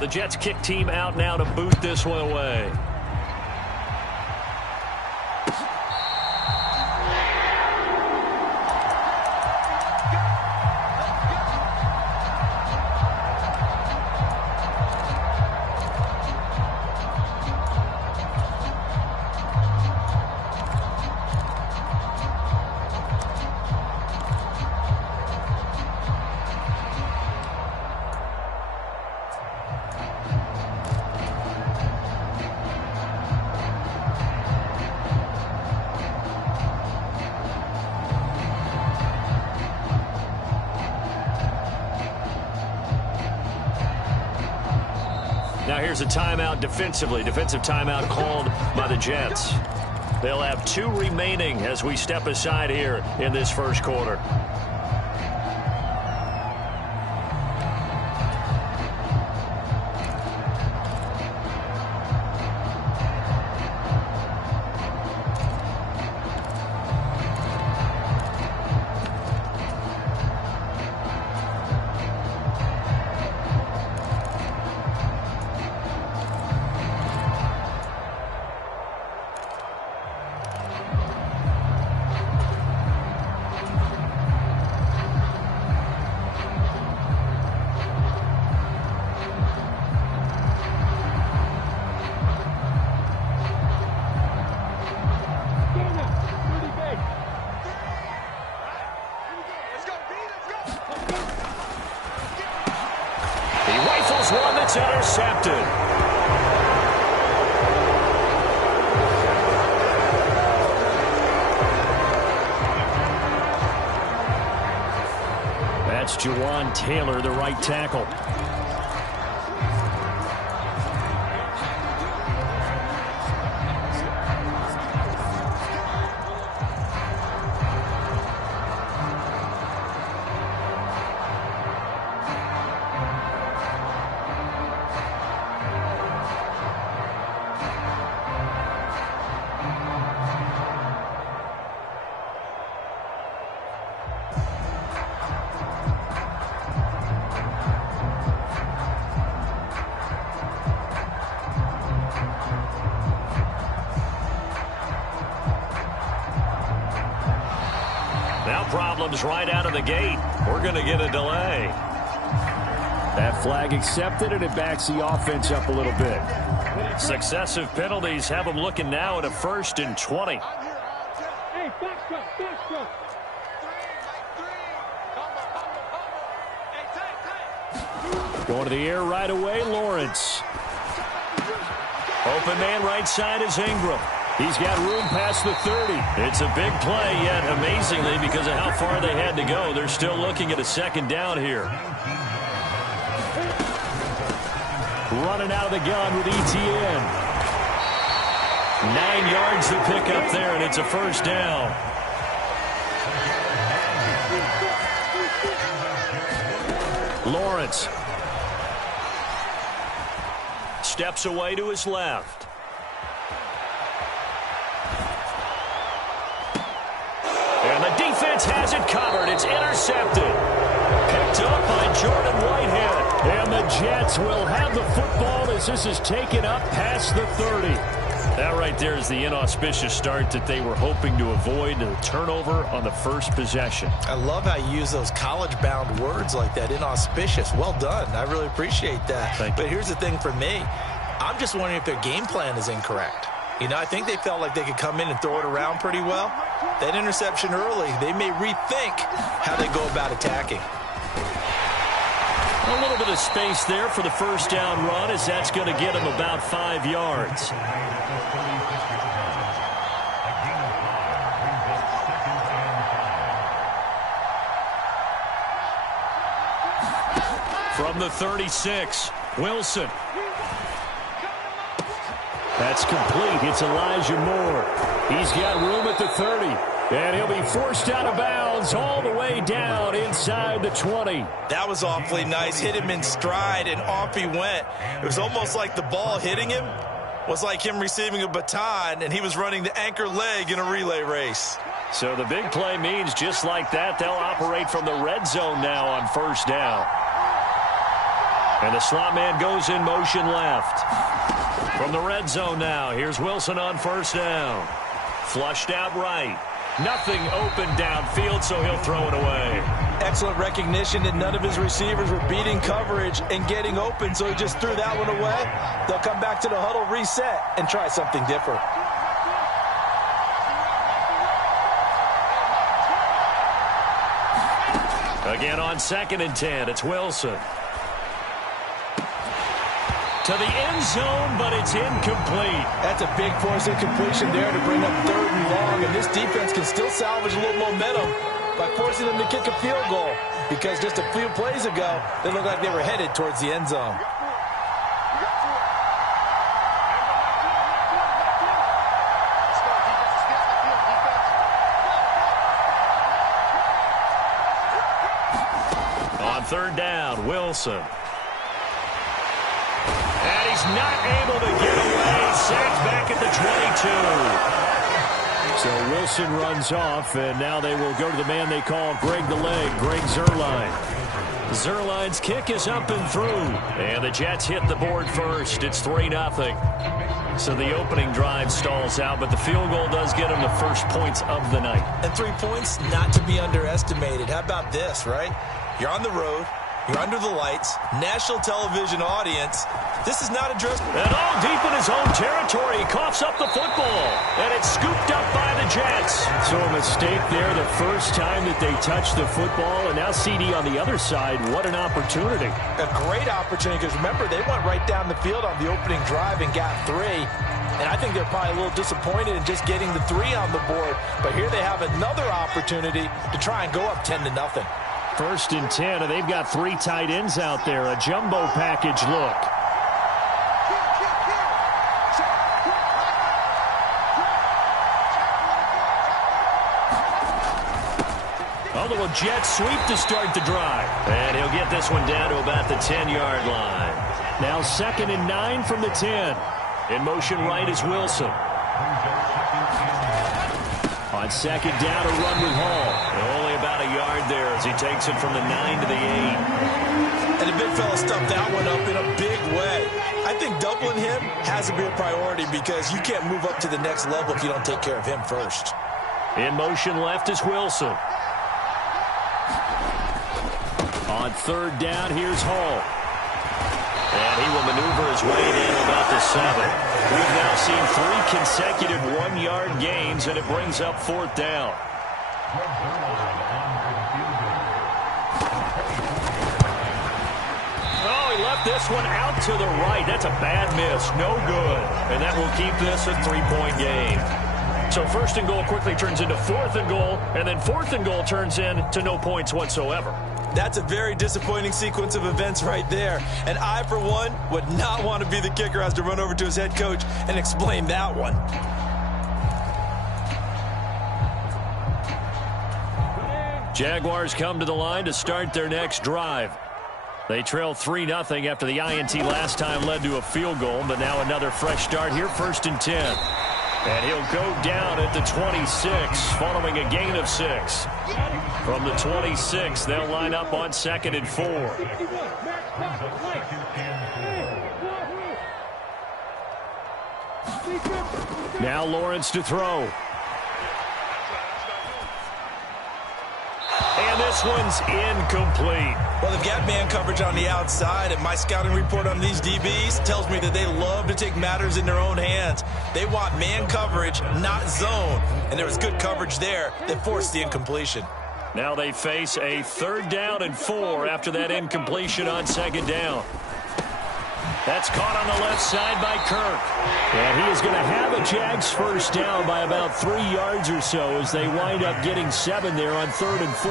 The Jets kick team out now to boot this one away. Now here's a timeout defensively. Defensive timeout called by the Jets. They'll have 2 remaining as we step aside here in this first quarter. One that's intercepted. That's Juwan Taylor, the right tackle. Now problems right out of the gate. We're going to get a delay. That flag accepted, and it backs the offense up a little bit. Successive penalties have them looking now at a 1st and 20. Hey, backstop. Going to the air right away, Lawrence. Open man right side is Ingram. He's got room past the 30. It's a big play, yet amazingly, because of how far they had to go, they're still looking at a 2nd down here. Running out of the gun with ETN. 9 yards to pick up there, and it's a 1st down. Lawrence steps away to his left. And the defense has it covered. It's intercepted. Picked up by Jordan Whitehead. And the Jets will have the football as this is taken up past the 30. That right there is the inauspicious start that they were hoping to avoid, a turnover on the first possession. I love how you use those college-bound words like that, inauspicious. Well done. I really appreciate that. Thank you. But here's the thing for me. I'm just wondering if their game plan is incorrect. You know, I think they felt like they could come in and throw it around pretty well. That interception early, they may rethink how they go about attacking. A little bit of space there for the 1st down run, as that's going to get them about 5 yards. From the 36, Wilson. That's complete. It's Elijah Moore. He's got room at the 30. And he'll be forced out of bounds all the way down inside the 20. That was awfully nice. Hit him in stride, and off he went. It was almost like the ball hitting him was like him receiving a baton, and he was running the anchor leg in a relay race. So the big play means just like that, they'll operate from the red zone now on first down. And the slot man goes in motion left. From the red zone now, here's Wilson on first down. Flushed out right. Nothing open downfield, so he'll throw it away. Excellent recognition that none of his receivers were beating coverage and getting open, so he just threw that one away. They'll come back to the huddle, reset, and try something different. Again on 2nd and 10, it's Wilson. To the end zone, but it's incomplete. That's a big force incompletion there to bring up 3rd and long, and this defense can still salvage a little momentum by forcing them to kick a field goal, because just a few plays ago, they looked like they were headed towards the end zone. On 3rd down, Wilson. And he's not able to get away. Sacked back at the 22. So Wilson runs off, and now they will go to the man they call Greg the Leg, Greg Zuerlein. Zuerlein's kick is up and through. And the Jets hit the board first. It's 3-0. So the opening drive stalls out, but the field goal does get them the first points of the night. And 3 points, not to be underestimated. How about this, right? You're on the road. You're under the lights. National television audience. This is not a dress. And all deep in his own territory. He coughs up the football. And it's scooped up by the Jets. So a mistake there the first time that they touched the football. And now CD on the other side. What an opportunity. A great opportunity, because remember, they went right down the field on the opening drive and got 3. And I think they're probably a little disappointed in just getting the 3 on the board. But here they have another opportunity to try and go up 10-0. 1st and 10, and they've got 3 tight ends out there. A jumbo package look. A jet sweep to start the drive. And he'll get this one down to about the 10-yard line. Now 2nd and 9 from the 10. In motion right is Wilson. On 2nd down, a run with Hall. Only about a yard there as he takes it from the 9 to the 8. And the big fella stuffed that one up in a big way. I think doubling him has to be a priority, because you can't move up to the next level if you don't take care of him first. In motion left is Wilson. On 3rd down, here's Hall. And he will maneuver his way down about the 7. We've now seen 3 consecutive 1-yard gains, and it brings up 4th down. Oh, he left this one out to the right. That's a bad miss. No good. And that will keep this a 3-point game. So 1st and goal quickly turns into 4th and goal, and then 4th and goal turns into no points whatsoever. That's a very disappointing sequence of events right there. And I, for one, would not want to be the kicker who has to run over to his head coach and explain that one. Jaguars come to the line to start their next drive. They trail 3-0 after the INT last time led to a field goal, but now another fresh start here, 1st and 10. And he'll go down at the 26 following a gain of 6. From the 26, they'll line up on 2nd and 4. Now Lawrence to throw. And this one's incomplete. Well, they've got man coverage on the outside, and my scouting report on these DBs tells me that they love to take matters in their own hands. They want man coverage, not zone. And there was good coverage there that forced the incompletion. Now they face a 3rd down and 4 after that incompletion on 2nd down. That's caught on the left side by Kirk. And he is going to have a Jags first down by about 3 yards or so as they wind up getting 7 there on 3rd and 4.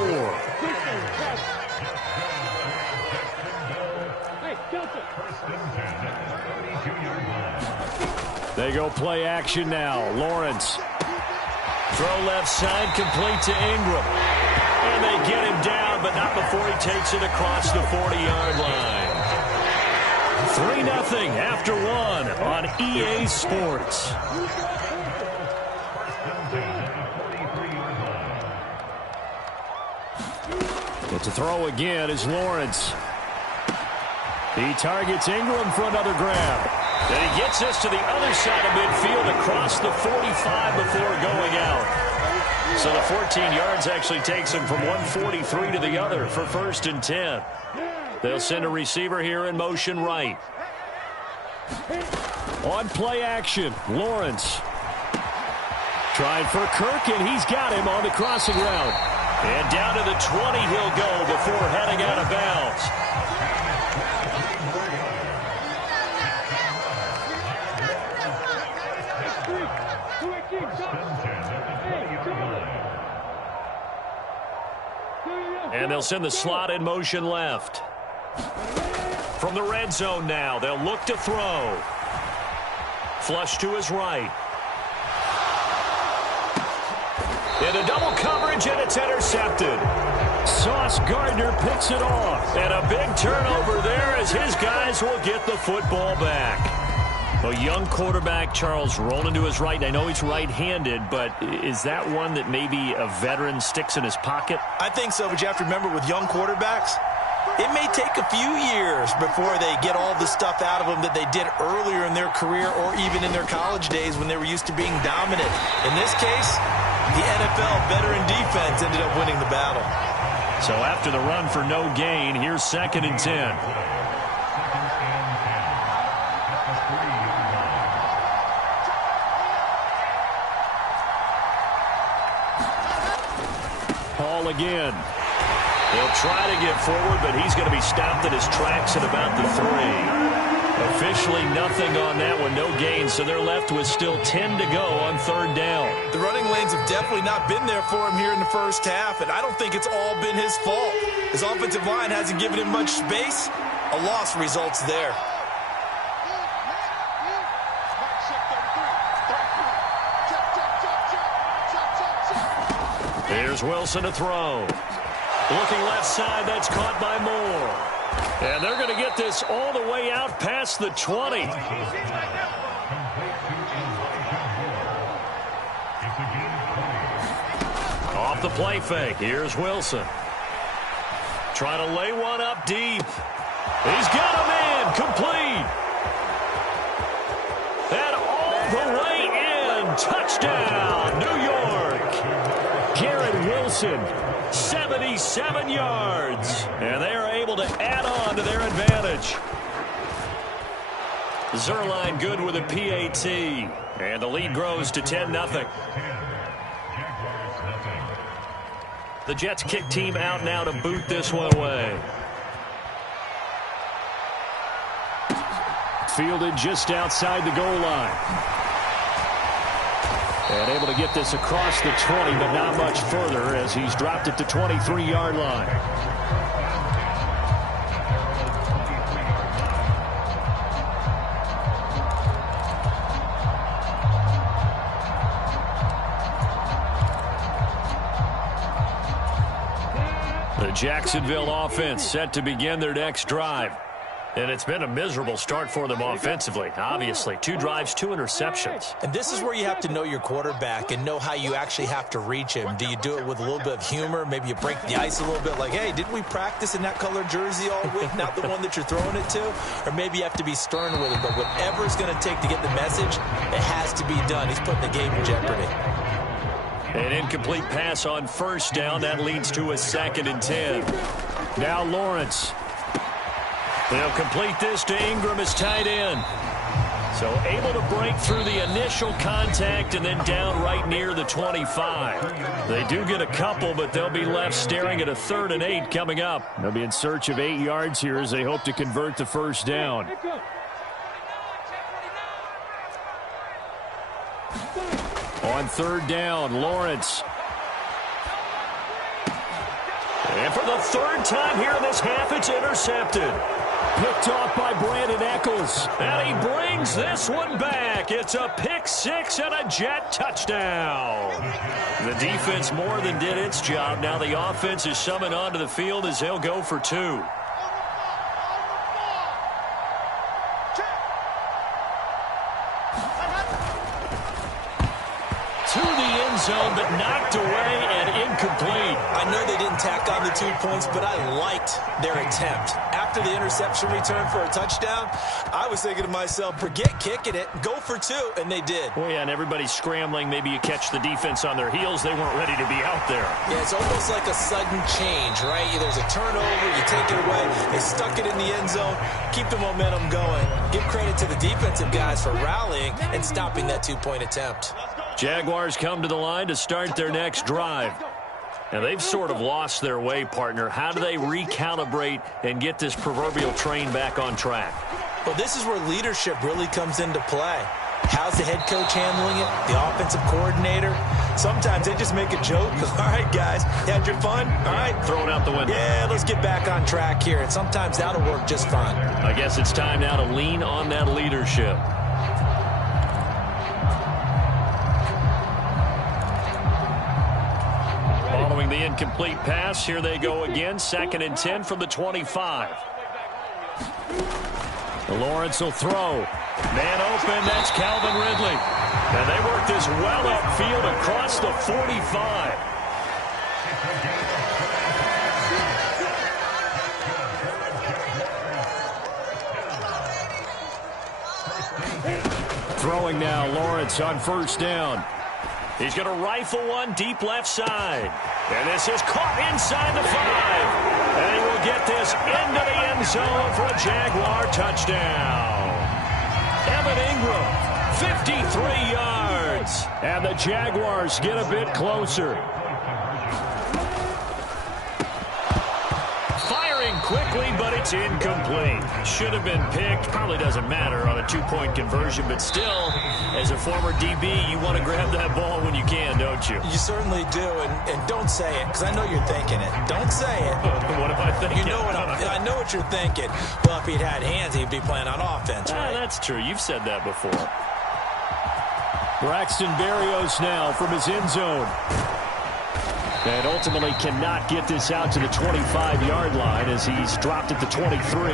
go play action now. Lawrence. Throw left side, complete to Ingram. And they get him down, but not before he takes it across the 40-yard line. 3-0 after one on EA Sports. But to throw again is Lawrence. He targets Ingram for another grab. Then he gets this to the other side of midfield across the 45 before going out. So the 14 yards actually takes him from 143 to the other for 1st and 10. They'll send a receiver here in motion right. On play action, Lawrence. Trying for Kirk, and he's got him on the crossing route. And down to the 20 he'll go before heading out of bounds. And they'll send the slot in motion left. From the red zone now, they'll look to throw. Flush to his right. Into double coverage, and it's intercepted. Sauce Gardner picks it off. And a big turnover there as his guys will get the football back. A young quarterback, Charles, rolling to his right. And I know he's right-handed, but is that one that maybe a veteran sticks in his pocket? I think so, but you have to remember with young quarterbacks, it may take a few years before they get all the stuff out of them that they did earlier in their career or even in their college days when they were used to being dominant. In this case, the NFL veteran defense ended up winning the battle. So after the run for no gain, here's 2nd and 10. Hall again. He'll try to get forward, but he's going to be stopped at his tracks at about the 3. Officially nothing on that one, no gain, so they're left with still 10 to go on 3rd down. The running lanes have definitely not been there for him here in the first half, and I don't think it's all been his fault. His offensive line hasn't given him much space. A loss results there. Here's Wilson to throw. Looking left side, that's caught by Moore. And they're going to get this all the way out past the 20. Off the play fake, here's Wilson. Trying to lay one up deep. He's got a man, complete. And all the way in, touchdown, New York. Garrett Wilson. 77 yards, and they are able to add on to their advantage. Zuerlein good with a PAT, and the lead grows to 10-0. The Jets kick team out now to boot this one away. Fielded just outside the goal line. And able to get this across the 20, but not much further as he's dropped it to 23-yard line. The Jacksonville offense set to begin their next drive. And it's been a miserable start for them offensively, obviously. 2 drives, 2 interceptions. And this is where you have to know your quarterback and know how you actually have to reach him. Do you do it with a little bit of humor? Maybe you break the ice a little bit like, hey, didn't we practice in that color jersey all week, not the one that you're throwing it to? Or maybe you have to be stern with it. But whatever it's going to take to get the message, it has to be done. He's putting the game in jeopardy. An incomplete pass on 1st down. That leads to a 2nd and 10. Now Lawrence. They'll complete this to Ingram as tight end. So able to break through the initial contact and then down right near the 25. They do get a couple, but they'll be left staring at a 3rd and 8 coming up. They'll be in search of 8 yards here as they hope to convert the 1st down. On 3rd down, Lawrence. And for the 3rd time here in this half, it's intercepted. Picked off by Brandon Echols. And he brings this one back. It's a pick six and a Jet touchdown. The defense more than did its job. Now the offense is summoned onto the field as they'll go for two. To the end zone, but knocked away and incomplete. I know they didn't tack on the 2 points, but I liked their attempt. After the interception return for a touchdown, I was thinking to myself, forget kicking it, go for two, and they did. Oh, yeah, and everybody's scrambling. Maybe you catch the defense on their heels. They weren't ready to be out there. Yeah, it's almost like a sudden change, right? There's a turnover, you take it away, they stuck it in the end zone, keep the momentum going. Give credit to the defensive guys for rallying and stopping that 2-point attempt. Jaguars come to the line to start their next drive. And they've sort of lost their way, partner. How do they recalibrate and get this proverbial train back on track? Well, this is where leadership really comes into play. How's the head coach handling it? The offensive coordinator? Sometimes they just make a joke. All right, guys, you had your fun? All right. Throw it out the window. Yeah, let's get back on track here. And sometimes that'll work just fine. I guess it's time now to lean on that leadership. Following the incomplete pass, here they go again. 2nd and 10 from the 25. Lawrence will throw. Man open, that's Calvin Ridley. And they work this well upfield across the 45. Throwing now, Lawrence on 1st down. He's going to rifle one deep left side. And this is caught inside the 5. And he will get this into the end zone for a Jaguar touchdown. Evan Ingram, 53 yards. And the Jaguars get a bit closer. Firing quickly, but it's incomplete. Should have been picked. Probably doesn't matter on a 2-point conversion, but still, as a former DB, you want to grab that ball when you can, don't you? You certainly do, and don't say it, because I know you're thinking it. Don't say it. What am I thinking? You know what I know what you're thinking. Well, if he'd had hands, he'd be playing on offense, right? That's true. You've said that before. Braxton Berrios now from his end zone. And ultimately cannot get this out to the 25-yard line as he's dropped at the 23.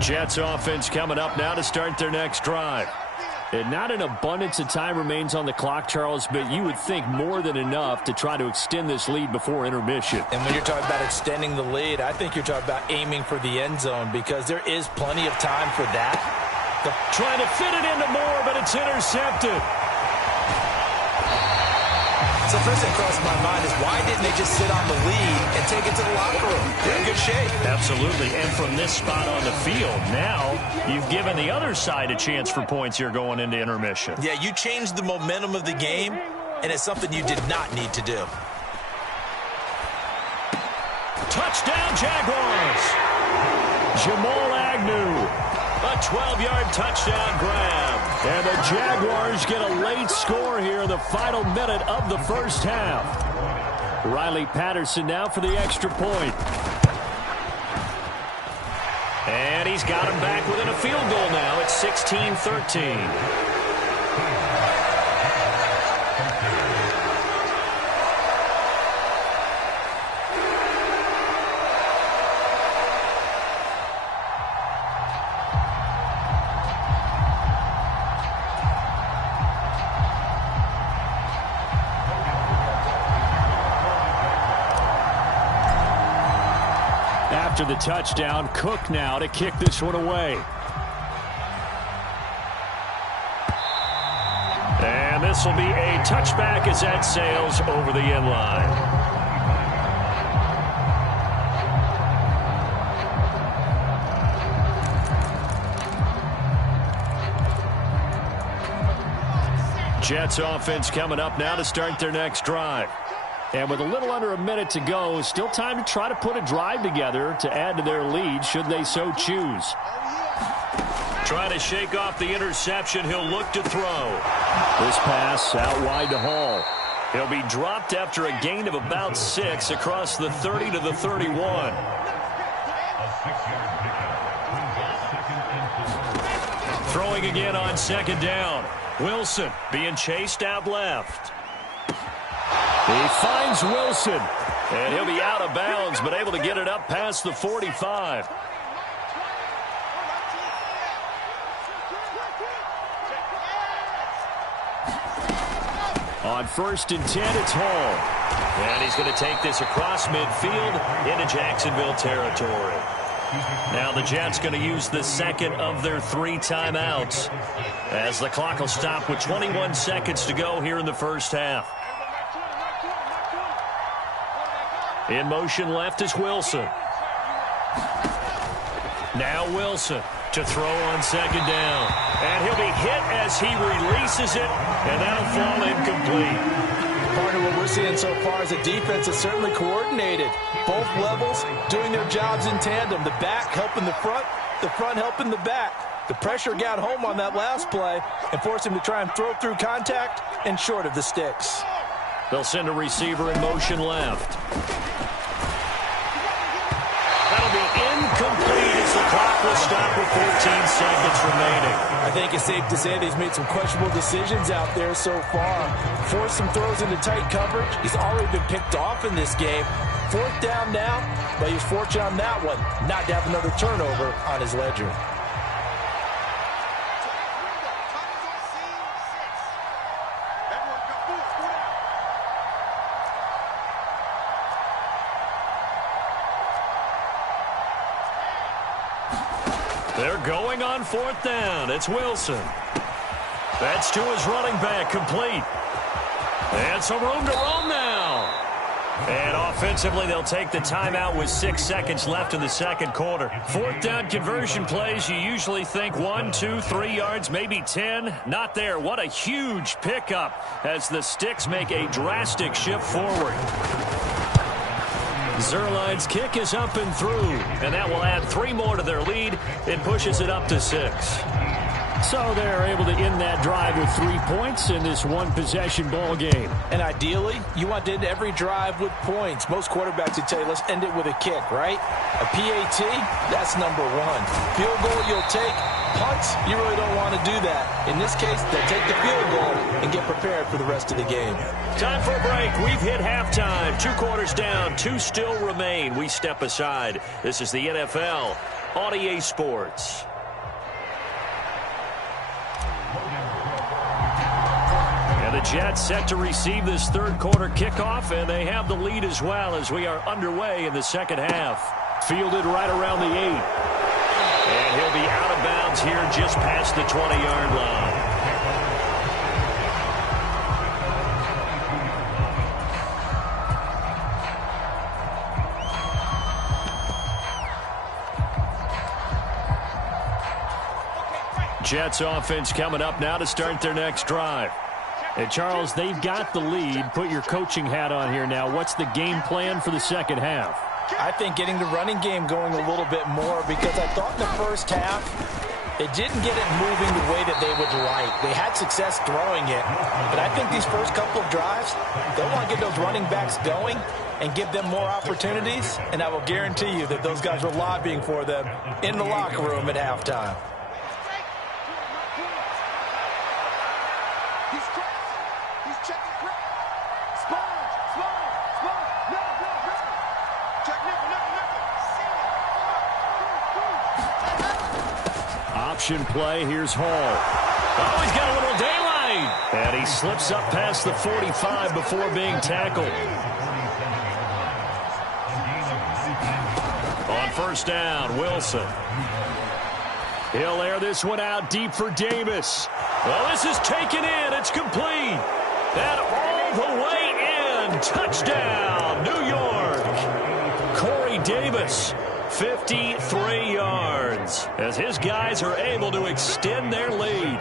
Jets offense coming up now to start their next drive. And not an abundance of time remains on the clock, Charles, but you would think more than enough to try to extend this lead before intermission. And when you're talking about extending the lead, I think you're talking about aiming for the end zone because there is plenty of time for that. Trying to fit it into Moore, but it's intercepted. So first thing crossed my mind is why didn't they just sit on the lead and take it to the locker room? They're in good shape. Absolutely. And from this spot on the field, now you've given the other side a chance for points here going into intermission. Yeah, you changed the momentum of the game, and it's something you did not need to do. Touchdown, Jaguars. Jamal Agnew. A 12-yard touchdown grab. And the Jaguars get a late score here in the final minute of the first half. Riley Patterson now for the extra point. And he's got him back within a field goal now. It's 16-13. After the touchdown, Cook now to kick this one away. And this will be a touchback as that sails over the end line. Jets offense coming up now to start their next drive. And with a little under a minute to go, still time to try to put a drive together to add to their lead should they so choose. Trying to shake off the interception. He'll look to throw. This pass out wide to Hall. He'll be dropped after a gain of about 6 across the 30 to the 31. Throwing again on second down. Wilson being chased out left. He finds Wilson. And he'll be out of bounds, but able to get it up past the 45. On 1st and 10, it's Hall. And he's going to take this across midfield into Jacksonville territory. Now the Jets going to use the second of their 3 timeouts as the clock will stop with 21 seconds to go here in the first half. In motion left is Wilson. Now Wilson to throw on second down. And he'll be hit as he releases it, and that'll fall incomplete. Part of what we're seeing so far is the defense is certainly coordinated. Both levels doing their jobs in tandem. The back helping the front helping the back. The pressure got home on that last play and forced him to try and throw through contact and short of the sticks. They'll send a receiver in motion left. That'll be incomplete as the clock will stop with 14 seconds remaining. I think it's safe to say that he's made some questionable decisions out there so far. Forced some throws into tight coverage. He's already been picked off in this game. 4th down now, but he was fortunate on that one not to have another turnover on his ledger. They're going on 4th down. It's Wilson. That's to his running back, complete. And some room to roam now. And offensively, they'll take the timeout with 6 seconds left in the second quarter. 4th down conversion plays, you usually think 1, 2, 3 yards, maybe 10. Not there. What a huge pickup as the Sticks make a drastic shift forward. Zuerlein's kick is up and through, and that will add 3 more to their lead. It pushes it up to 6. So they're able to end that drive with 3 points in this one-possession ball game. And ideally, you want to end every drive with points. Most quarterbacks would tell you, let's end it with a kick, right? A PAT, that's number 1. Field goal you'll take. Punts, you really don't want to do that. In this case, they'll take the field goal and get prepared for the rest of the game. Time for a break. We've hit halftime. 2 quarters down, 2 still remain. We step aside. This is the NFL on EA Sports. And the Jets set to receive this third quarter kickoff, and they have the lead as well as we are underway in the second half. Fielded right around the 8. And he'll be out of bounds here just past the 20-yard line. Jets offense coming up now to start their next drive. And Charles, they've got the lead. Put your coaching hat on here now. What's the game plan for the second half? I think getting the running game going a little bit more, because I thought in the first half it didn't get it moving the way that they would like. They had success throwing it, but I think these first couple of drives, they'll want to get those running backs going and give them more opportunities, and I will guarantee you that those guys were lobbying for them in the locker room at halftime. Option play. Here's Hall. Oh, he's got a little daylight. And he slips up past the 45 before being tackled. On 1st down, Wilson. He'll air this one out deep for Davis. Well, this is taken in. It's complete. And all the way in. Touchdown, New York. Corey Davis. 53 yards as his guys are able to extend their lead.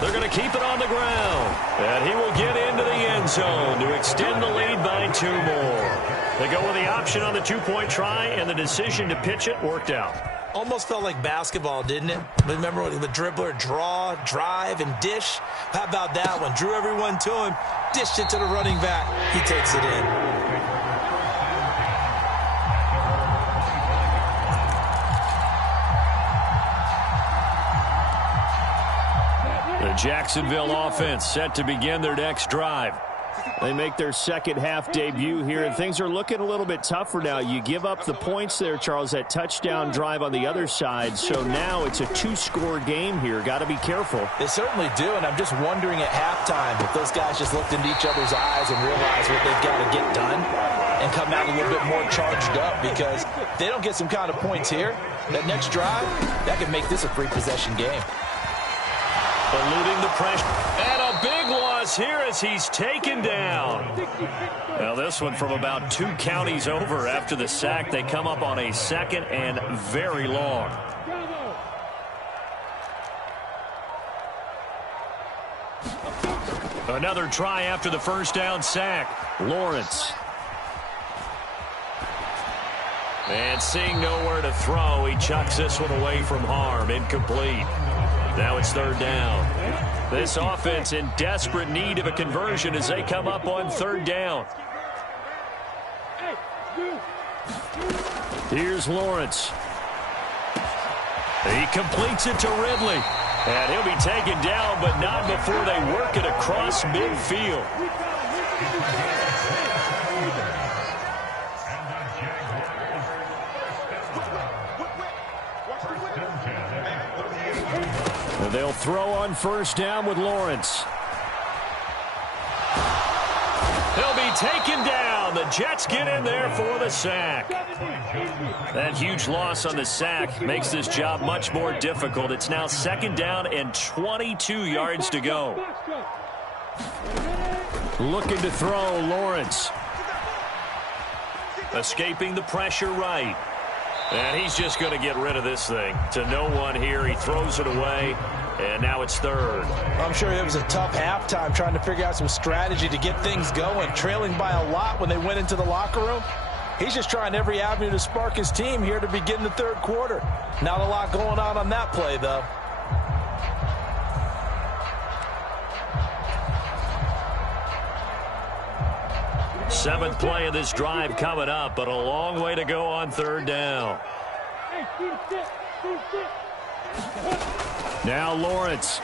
They're going to keep it on the ground, and he will get into the end zone to extend the lead by 2 more. They go with the option on the 2-point try, and the decision to pitch it worked out. Almost felt like basketball, didn't it? Remember the dribbler, draw, drive, and dish? How about that one? Drew everyone to him, dished it to the running back. He takes it in. The Jacksonville offense set to begin their next drive. They make their second half debut here, and things are looking a little bit tougher now. You give up the points there, Charles, that touchdown drive on the other side. So now it's a 2-score game here. Got to be careful. They certainly do, and I'm just wondering at halftime if those guys just looked into each other's eyes and realized what they've got to get done and come out a little bit more charged up, because if they don't get some kind of points here, that next drive, that could make this a 3-possession game. Eluding the pressure. And a big loss here as he's taken down. Now this one from about 2 counties over after the sack. They come up on a 2nd and very long. Another try after the first down sack. Lawrence. And seeing nowhere to throw, he chucks this one away from harm. Incomplete. Now it's 3rd down. This offense in desperate need of a conversion as they come up on 3rd down. Here's Lawrence. He completes it to Ridley. And he'll be taken down, but not before they work it across midfield. They'll throw on 1st down with Lawrence. He'll be taken down. The Jets get in there for the sack. That huge loss on the sack makes this job much more difficult. It's now 2nd down and 22 yards to go. Looking to throw, Lawrence. Escaping the pressure right. And he's just going to get rid of this thing. To no one here. He throws it away. And now it's 3rd. I'm sure it was a tough halftime trying to figure out some strategy to get things going. Trailing by a lot when they went into the locker room. He's just trying every avenue to spark his team here to begin the 3rd quarter. Not a lot going on that play, though. Seventh play of this drive coming up, but a long way to go on 3rd down. Now Lawrence.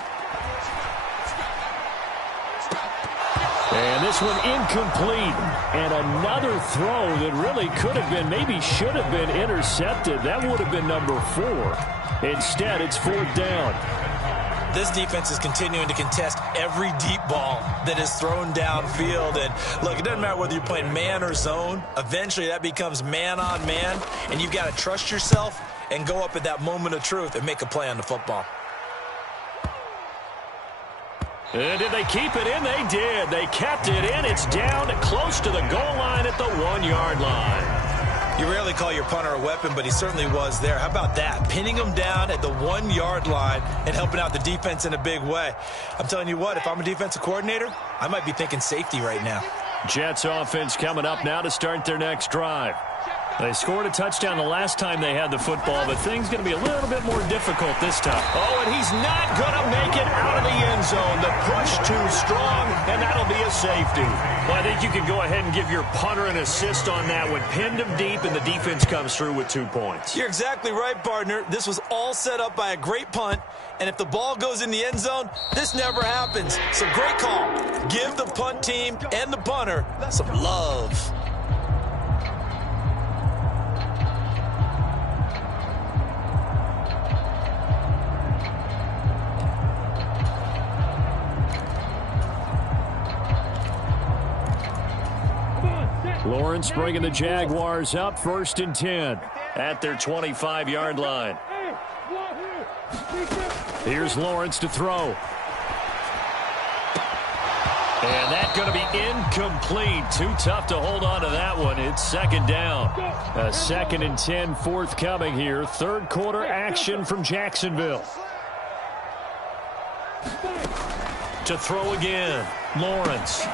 And this one incomplete. And another throw that really could have been, maybe should have been intercepted. That would have been number 4. Instead, it's 4th down. This defense is continuing to contest every deep ball that is thrown downfield. And look, it doesn't matter whether you're playing man or zone. Eventually, that becomes man on man. And you've got to trust yourself and go up at that moment of truth and make a play on the football. And did they keep it in? They did. They kept it in. It's down close to the goal line at the 1-yard line. You rarely call your punter a weapon, but he certainly was there. How about that? Pinning him down at the 1-yard line and helping out the defense in a big way. I'm telling you what, if I'm a defensive coordinator, I might be thinking safety right now. Jets offense coming up now to start their next drive. They scored a touchdown the last time they had the football, but things going to be a little bit more difficult this time. Oh, and he's not going to make it out of the end zone. The push too strong, and that'll be a safety. Well, I think you can go ahead and give your punter an assist on that one. Pinned him deep, and the defense comes through with 2 points. You're exactly right, partner. This was all set up by a great punt, and if the ball goes in the end zone, this never happens. So great call. Give the punt team and the punter some love. Lawrence bringing the Jaguars up 1st and 10 at their 25-yard line. Here's Lawrence to throw. And that's going to be incomplete. Too tough to hold on to that one. It's 2nd down. A 2nd and 10 forthcoming here. 3rd quarter action from Jacksonville. To throw again. Lawrence.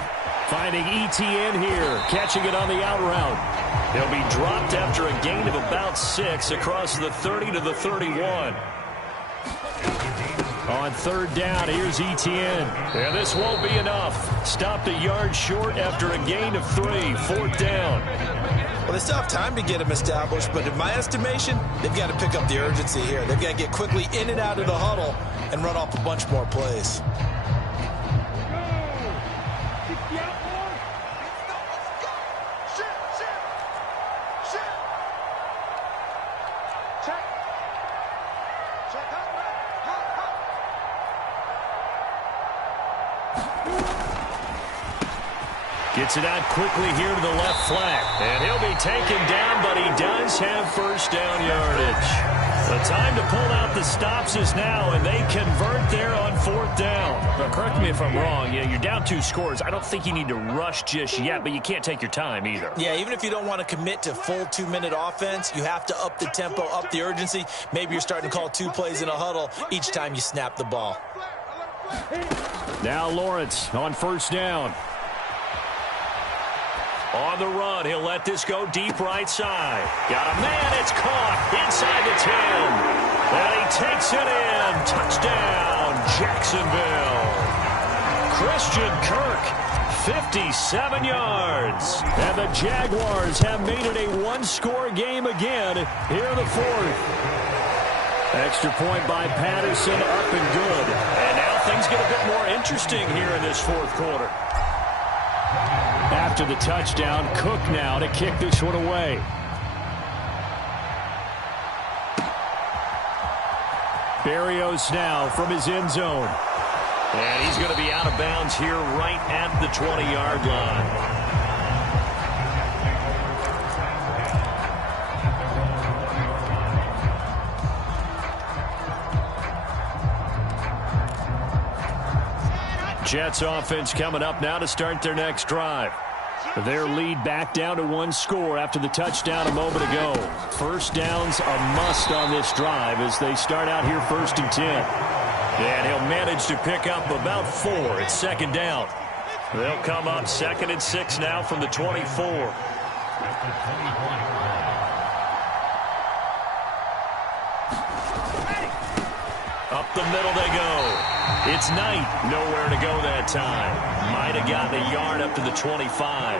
Finding ETN here, catching it on the out route. He'll be dropped after a gain of about 6 across the 30 to the 31. On third down, here's ETN. And this won't be enough. Stopped a yard short after a gain of 3. Fourth down. Well, they still have time to get him established, but in my estimation, they've got to pick up the urgency here. They've got to get quickly in and out of the huddle and run off a bunch more plays. Gets it out quickly here to the left flat. And he'll be taken down, but he does have first down yardage. The time to pull out the stops is now, and they convert there on fourth down. Now, correct me if I'm wrong. You're down 2 scores. I don't think you need to rush just yet, but you can't take your time either. Yeah, even if you don't want to commit to full 2-minute offense, you have to up the tempo, up the urgency. Maybe you're starting to call 2 plays in a huddle each time you snap the ball. Now Lawrence on first down. On the run, he'll let this go deep right side. Got a man, it's caught inside the 10. And he takes it in. Touchdown, Jacksonville. Christian Kirk, 57 yards. And the Jaguars have made it a 1-score game again here in the fourth. Extra point by Patterson, up and good. And now things get a bit more interesting here in this fourth quarter. After the touchdown, Cook now to kick this one away. Berrios now from his end zone. And he's going to be out of bounds here right at the 20-yard line. Jets offense coming up now to start their next drive. Their lead back down to 1 score after the touchdown a moment ago. First downs a must on this drive as they start out here 1st and 10. And he'll manage to pick up about 4 at second down. They'll come up 2nd and 6 now from the 24. Up the middle they go. It's Knight. Nowhere to go that time. Might have gotten a yard up to the 25.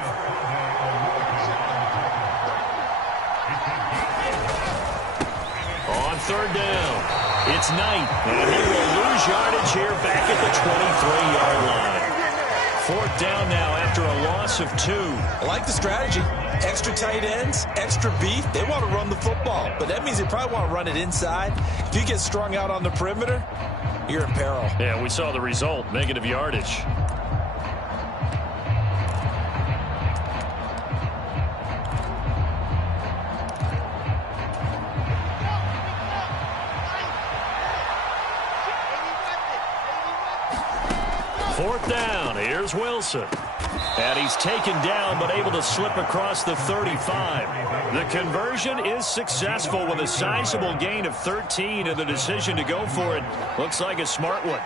On third down, it's Knight. And he will lose yardage here back at the 23-yard line. Fourth down now after a loss of 2. I like the strategy. Extra tight ends, extra beef. They want to run the football, but that means they probably want to run it inside. If you get strung out on the perimeter, you're in peril. Yeah, we saw the result, negative yardage. Fourth down, here's Wilson. And he's taken down but able to slip across the 35. The conversion is successful with a sizable gain of 13, and the decision to go for it looks like a smart one.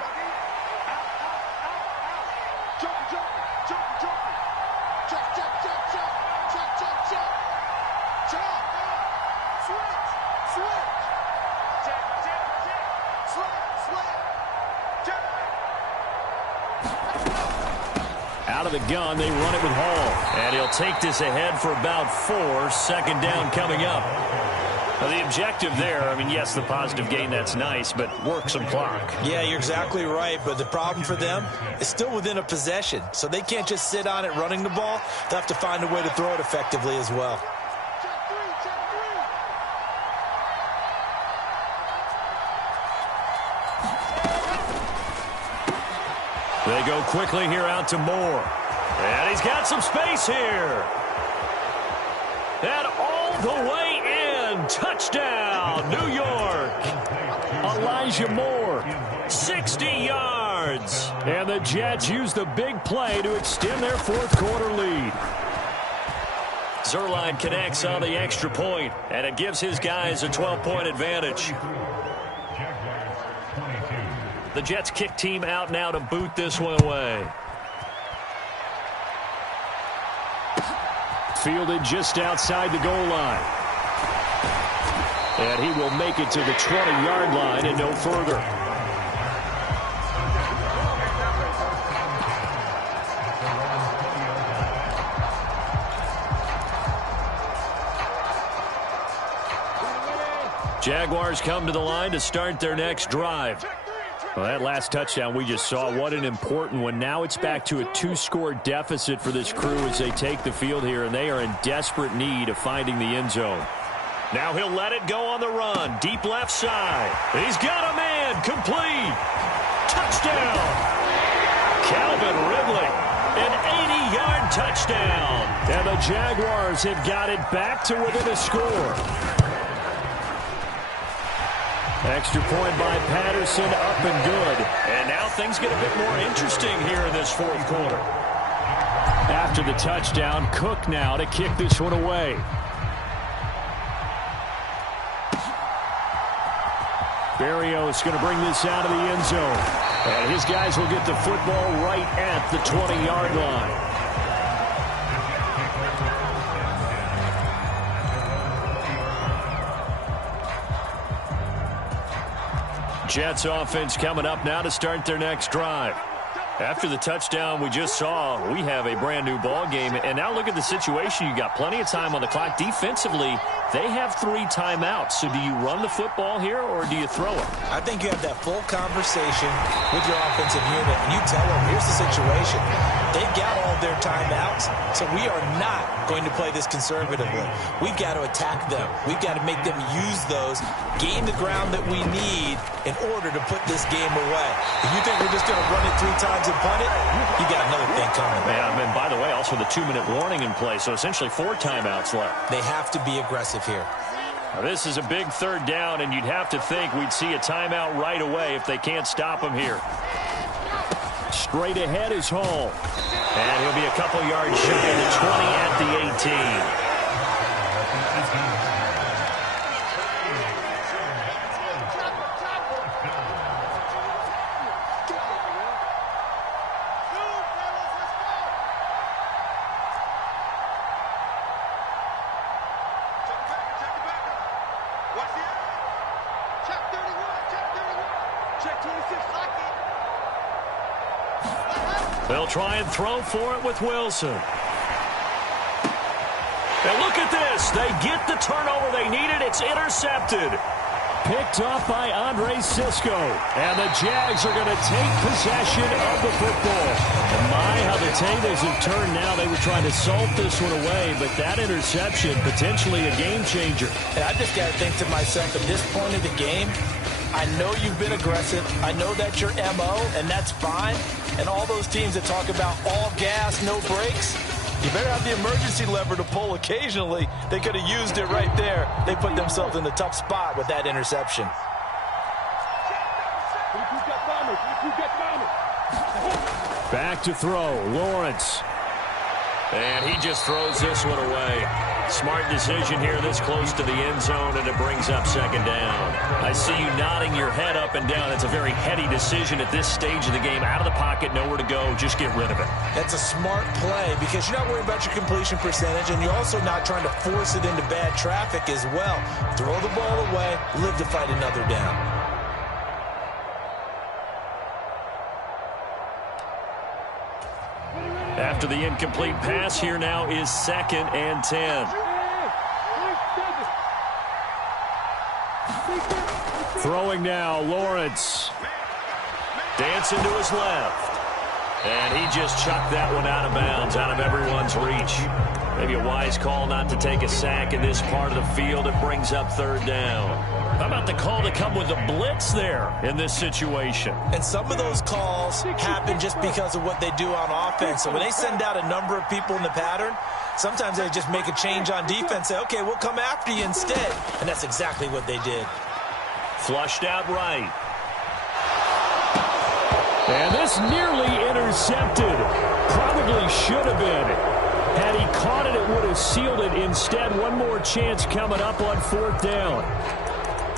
Out of the gun, they run it with Hall. And he'll take this ahead for about 4. Second down coming up. Now, the objective there, I mean, yes, the positive gain, that's nice, but work some clock. Yeah, you're exactly right, but the problem for them is still within a possession. So they can't just sit on it running the ball. They'll have to find a way to throw it effectively as well. They go quickly here out to Moore. And he's got some space here. And all the way in. Touchdown, New York. Elijah Moore. 60 yards. And the Jets use the big play to extend their fourth quarter lead. Zuerlein connects on the extra point, and it gives his guys a 12-point advantage. The Jets kick team out now to boot this one away. fielded just outside the goal line. And he will make it to the 20-yard line and no further. Jaguars come to the line to start their next drive. Well, that last touchdown we just saw, what an important one. Now it's back to a 2-score deficit for this crew as they take the field here, and they are in desperate need of finding the end zone. Now he'll let it go on the run. Deep left side. He's got a man. Complete. Touchdown. Calvin Ridley. An 80-yard touchdown. And the Jaguars have got it back to within a score. Extra point by Patterson, up and good. And now things get a bit more interesting here in this fourth quarter. After the touchdown, Cook now to kick this one away. Berrios going to bring this out of the end zone. And his guys will get the football right at the 20-yard line. Jets offense coming up now to start their next drive. After the touchdown we just saw, we have a brand new ball game. And now look at the situation. You got plenty of time on the clock. Defensively, they have 3 timeouts. So do you run the football here or do you throw it? I think you have that full conversation with your offensive unit, and you tell them, here's the situation. They've got all their timeouts, so we are not going to play this conservatively. We've got to attack them. We've got to make them use those, gain the ground that we need in order to put this game away. If you think we're just going to run it 3 times and punt it, you got another thing coming. Yeah, and by the way, also the 2-minute warning in play, so essentially 4 timeouts left. They have to be aggressive here. Now, this is a big third down, and you'd have to think we'd see a timeout right away if they can't stop him here. Straight ahead is Hall. And he'll be a couple yards shy of the 20 at the 18. They'll try and throw for it with Wilson. And look at this. They get the turnover they needed. It's intercepted. Picked off by Andre Cisco. And the Jags are going to take possession of the football. And my, how the tables have turned now. They were trying to salt this one away, but that interception, potentially a game changer. And I just got to think to myself, at this point of the game, I know you've been aggressive. I know that's your MO, and that's fine. And all those teams that talk about all gas, no brakes, you better have the emergency lever to pull occasionally. They could have used it right there. They put themselves in the tough spot with that interception. Back to throw, Lawrence. And he just throws this one away. Smart decision here this close to the end zone, and it brings up second down. I see you nodding your head up and down. It's a very heady decision at this stage of the game. Out of the pocket, nowhere to go. Just get rid of it. That's a smart play because you're not worried about your completion percentage, and you're also not trying to force it into bad traffic as well. Throw the ball away, live to fight another down. After the incomplete pass, here now is 2nd and 10. Throwing now, Lawrence. Dancing to his left. And he just chucked that one out of bounds, out of everyone's reach. Maybe a wise call not to take a sack in this part of the field. It brings up third down. How about the call to come with a blitz there in this situation? And some of those calls happen just because of what they do on offense. So when they send out a number of people in the pattern, sometimes they just make a change on defense, say, okay, we'll come after you instead. And that's exactly what they did. Flushed out right. And this nearly intercepted. Probably should have been. Had he caught it, it would have sealed it. Instead, one more chance coming up on 4th down.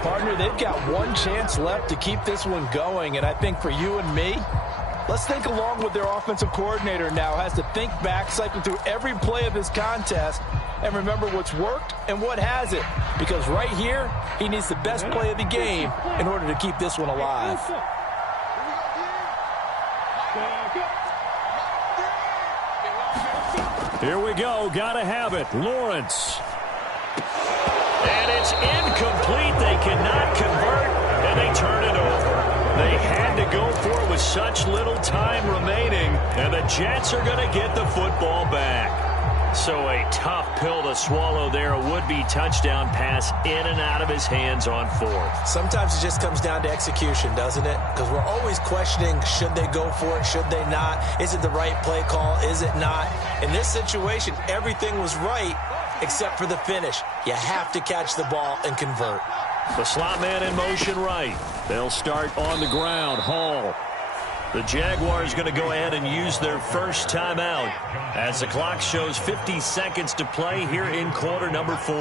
Partner, they've got one chance left to keep this one going, and I think for you and me, Let's think along with their offensive coordinator now. Has to think back, cycle through every play of this contest, and remember what's worked and what hasn't. Because right here, he needs the best play of the game in order to keep this one alive. Here we go. Gotta have it. Lawrence. And it's incomplete. They cannot convert, and they turn it over. They had to go for it with such little time remaining, and the Jets are going to get the football back. So a tough pill to swallow there. A would-be touchdown pass in and out of his hands on fourth. Sometimes it just comes down to execution, doesn't it? Because we're always questioning, should they go for it, should they not? Is it the right play call, is it not? In this situation, everything was right except for the finish. You have to catch the ball and convert. The slot man in motion right. They'll start on the ground. Hall. The Jaguars going to go ahead and use their first timeout as the clock shows 50 seconds to play here in quarter number 4.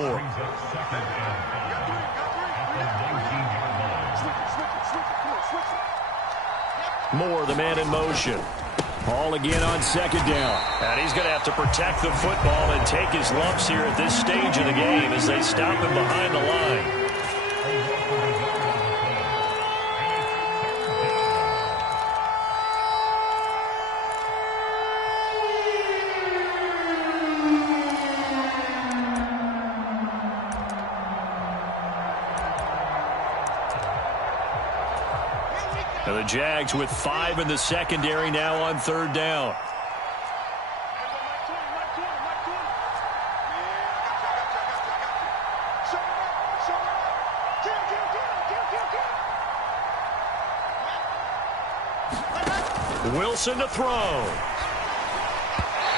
Moore, the man in motion. Hall again on second down. And he's going to have to protect the football and take his lumps here at this stage of the game as they stop him behind the line. And the Jags with 5 in the secondary now on third down. Wilson to throw.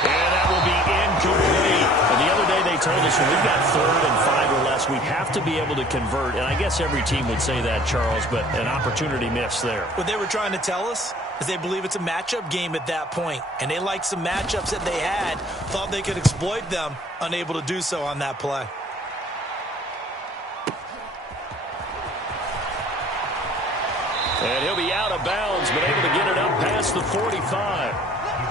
And that will be incomplete. And the other day they told us when we've got 3rd and 5 or less, we have to be able to convert. And I guess every team would say that, Charles, but an opportunity missed there. What they were trying to tell us is they believe it's a matchup game at that point. And they liked some matchups that they had, thought they could exploit them, unable to do so on that play. And he'll be out of bounds, but able to get it up past the 45.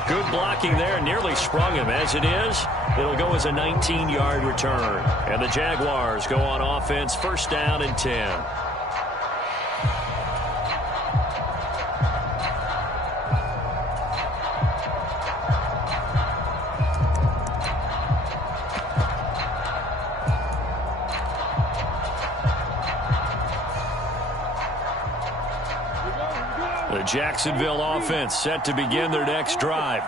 Good blocking there, nearly sprung him. As it is, it'll go as a 19-yard return. And the Jaguars go on offense, first down and 10. The Jacksonville offense set to begin their next drive.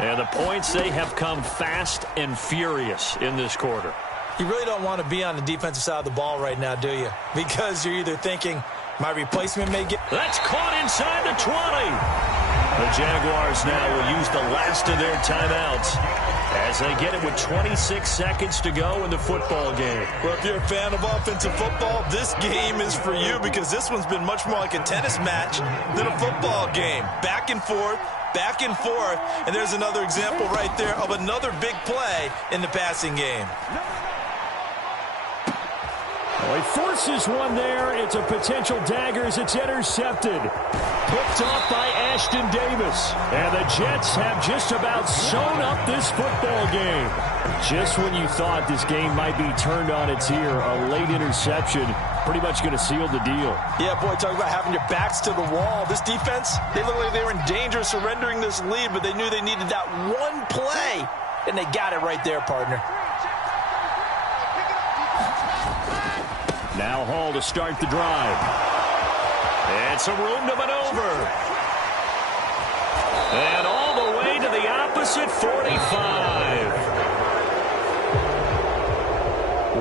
And the points, they have come fast and furious in this quarter. You really don't want to be on the defensive side of the ball right now, do you? Because you're either thinking, my replacement may get... That's caught inside the 20. The Jaguars now will use the last of their timeouts as they get it with 26 seconds to go in the football game. Well, if you're a fan of offensive football, this game is for you because this one's been much more like a tennis match than a football game. Back and forth, and there's another example right there of another big play in the passing game. Well, he forces one there. It's a potential dagger as it's intercepted. Picked off by Ashton Davis. And the Jets have just about sewn up this football game. Just when you thought this game might be turned on its ear, a late interception pretty much going to seal the deal. Yeah, boy, talk about having your backs to the wall. This defense, they look like they were in danger of surrendering this lead, but they knew they needed that one play, and they got it right there, partner. Now Hall to start the drive. And some room to maneuver. And all the way to the opposite 45.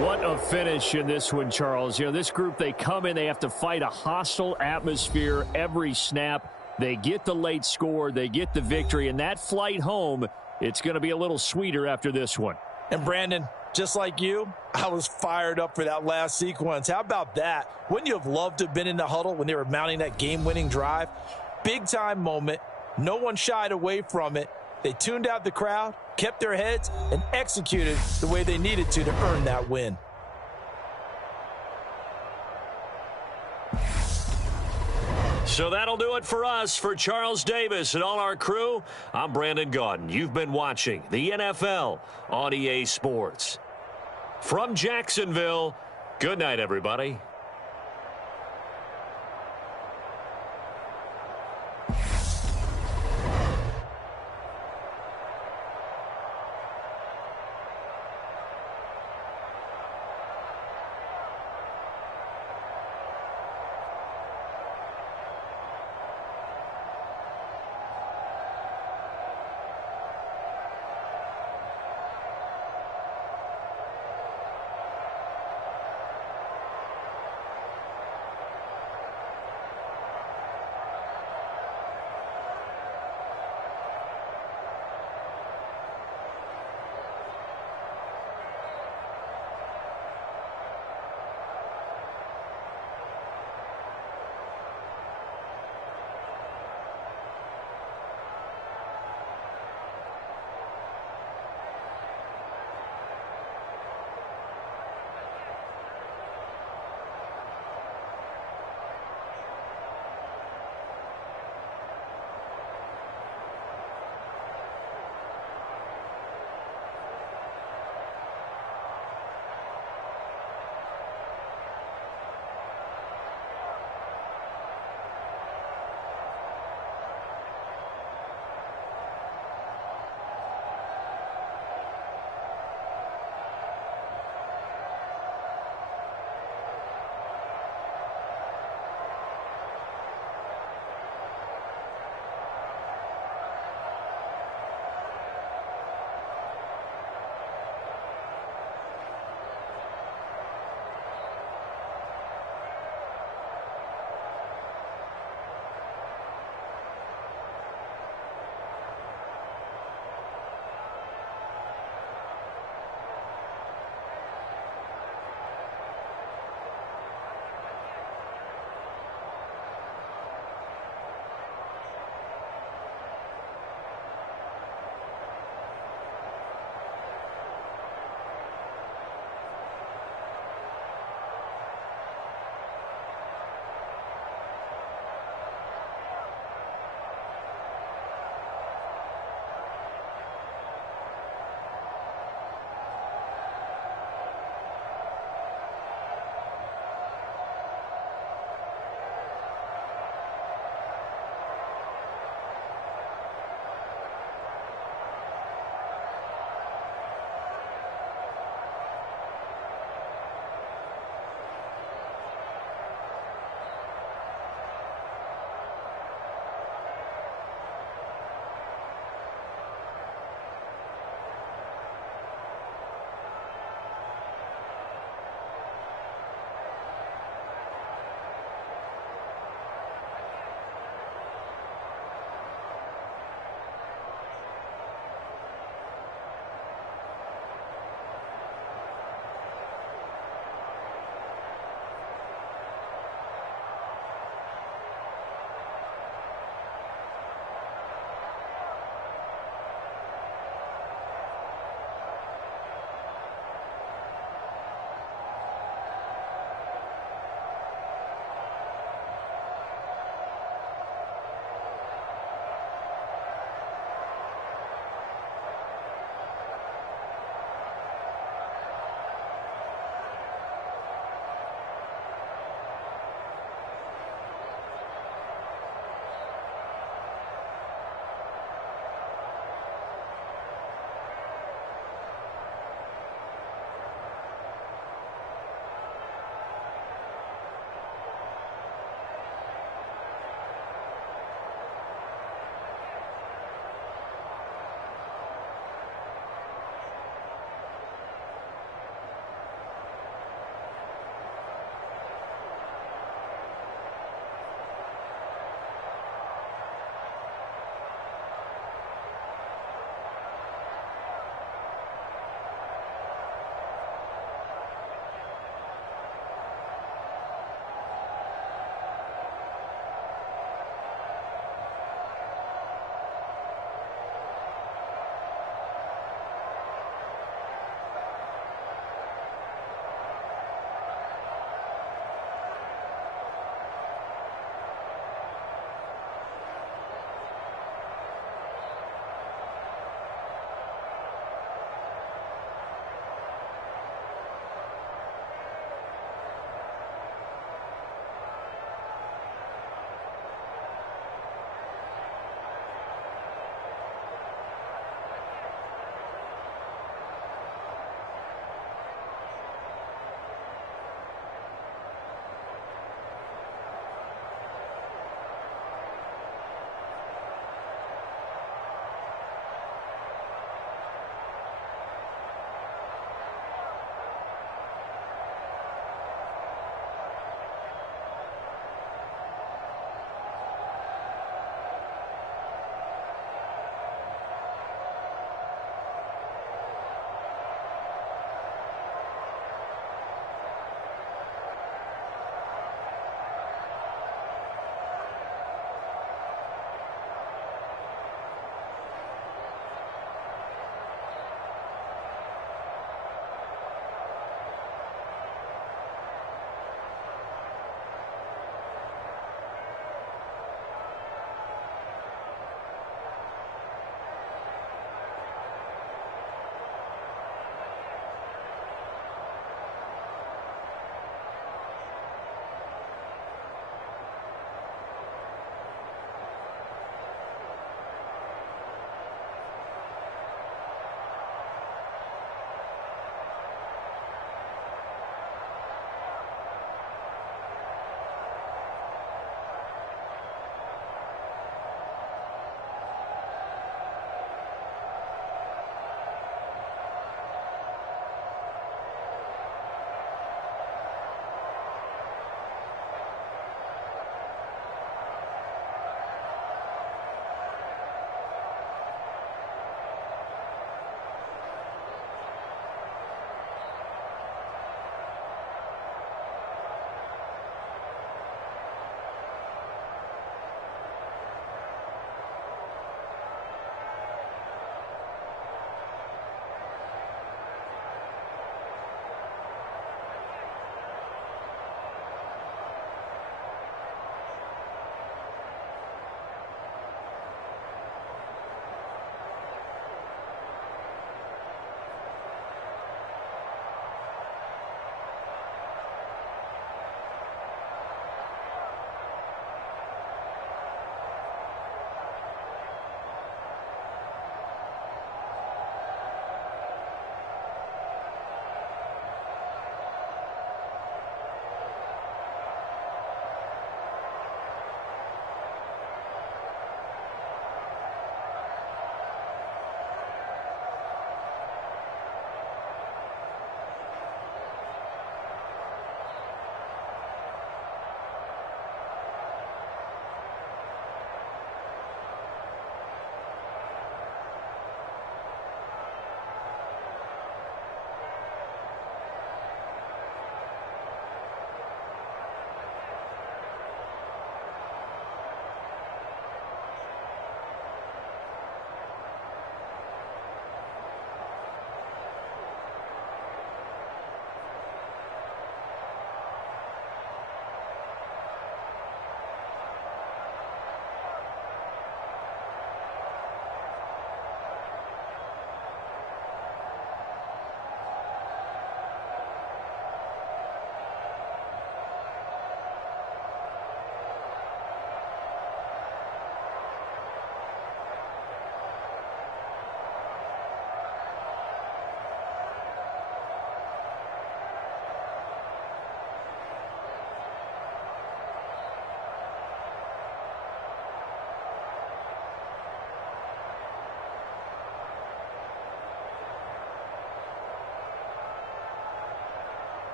What a finish in this one, Charles. You know, this group, they come in, they have to fight a hostile atmosphere every snap. They get the late score, they get the victory, and that flight home, it's going to be a little sweeter after this one. And Brandon, just like you, I was fired up for that last sequence. How about that? Wouldn't you have loved to have been in the huddle when they were mounting that game-winning drive? Big-time moment. No one shied away from it. They tuned out the crowd, kept their heads, and executed the way they needed to earn that win. So that'll do it for us. For Charles Davis and all our crew, I'm Brandon Gaudin. You've been watching the NFL on EA Sports. From Jacksonville, good night, everybody.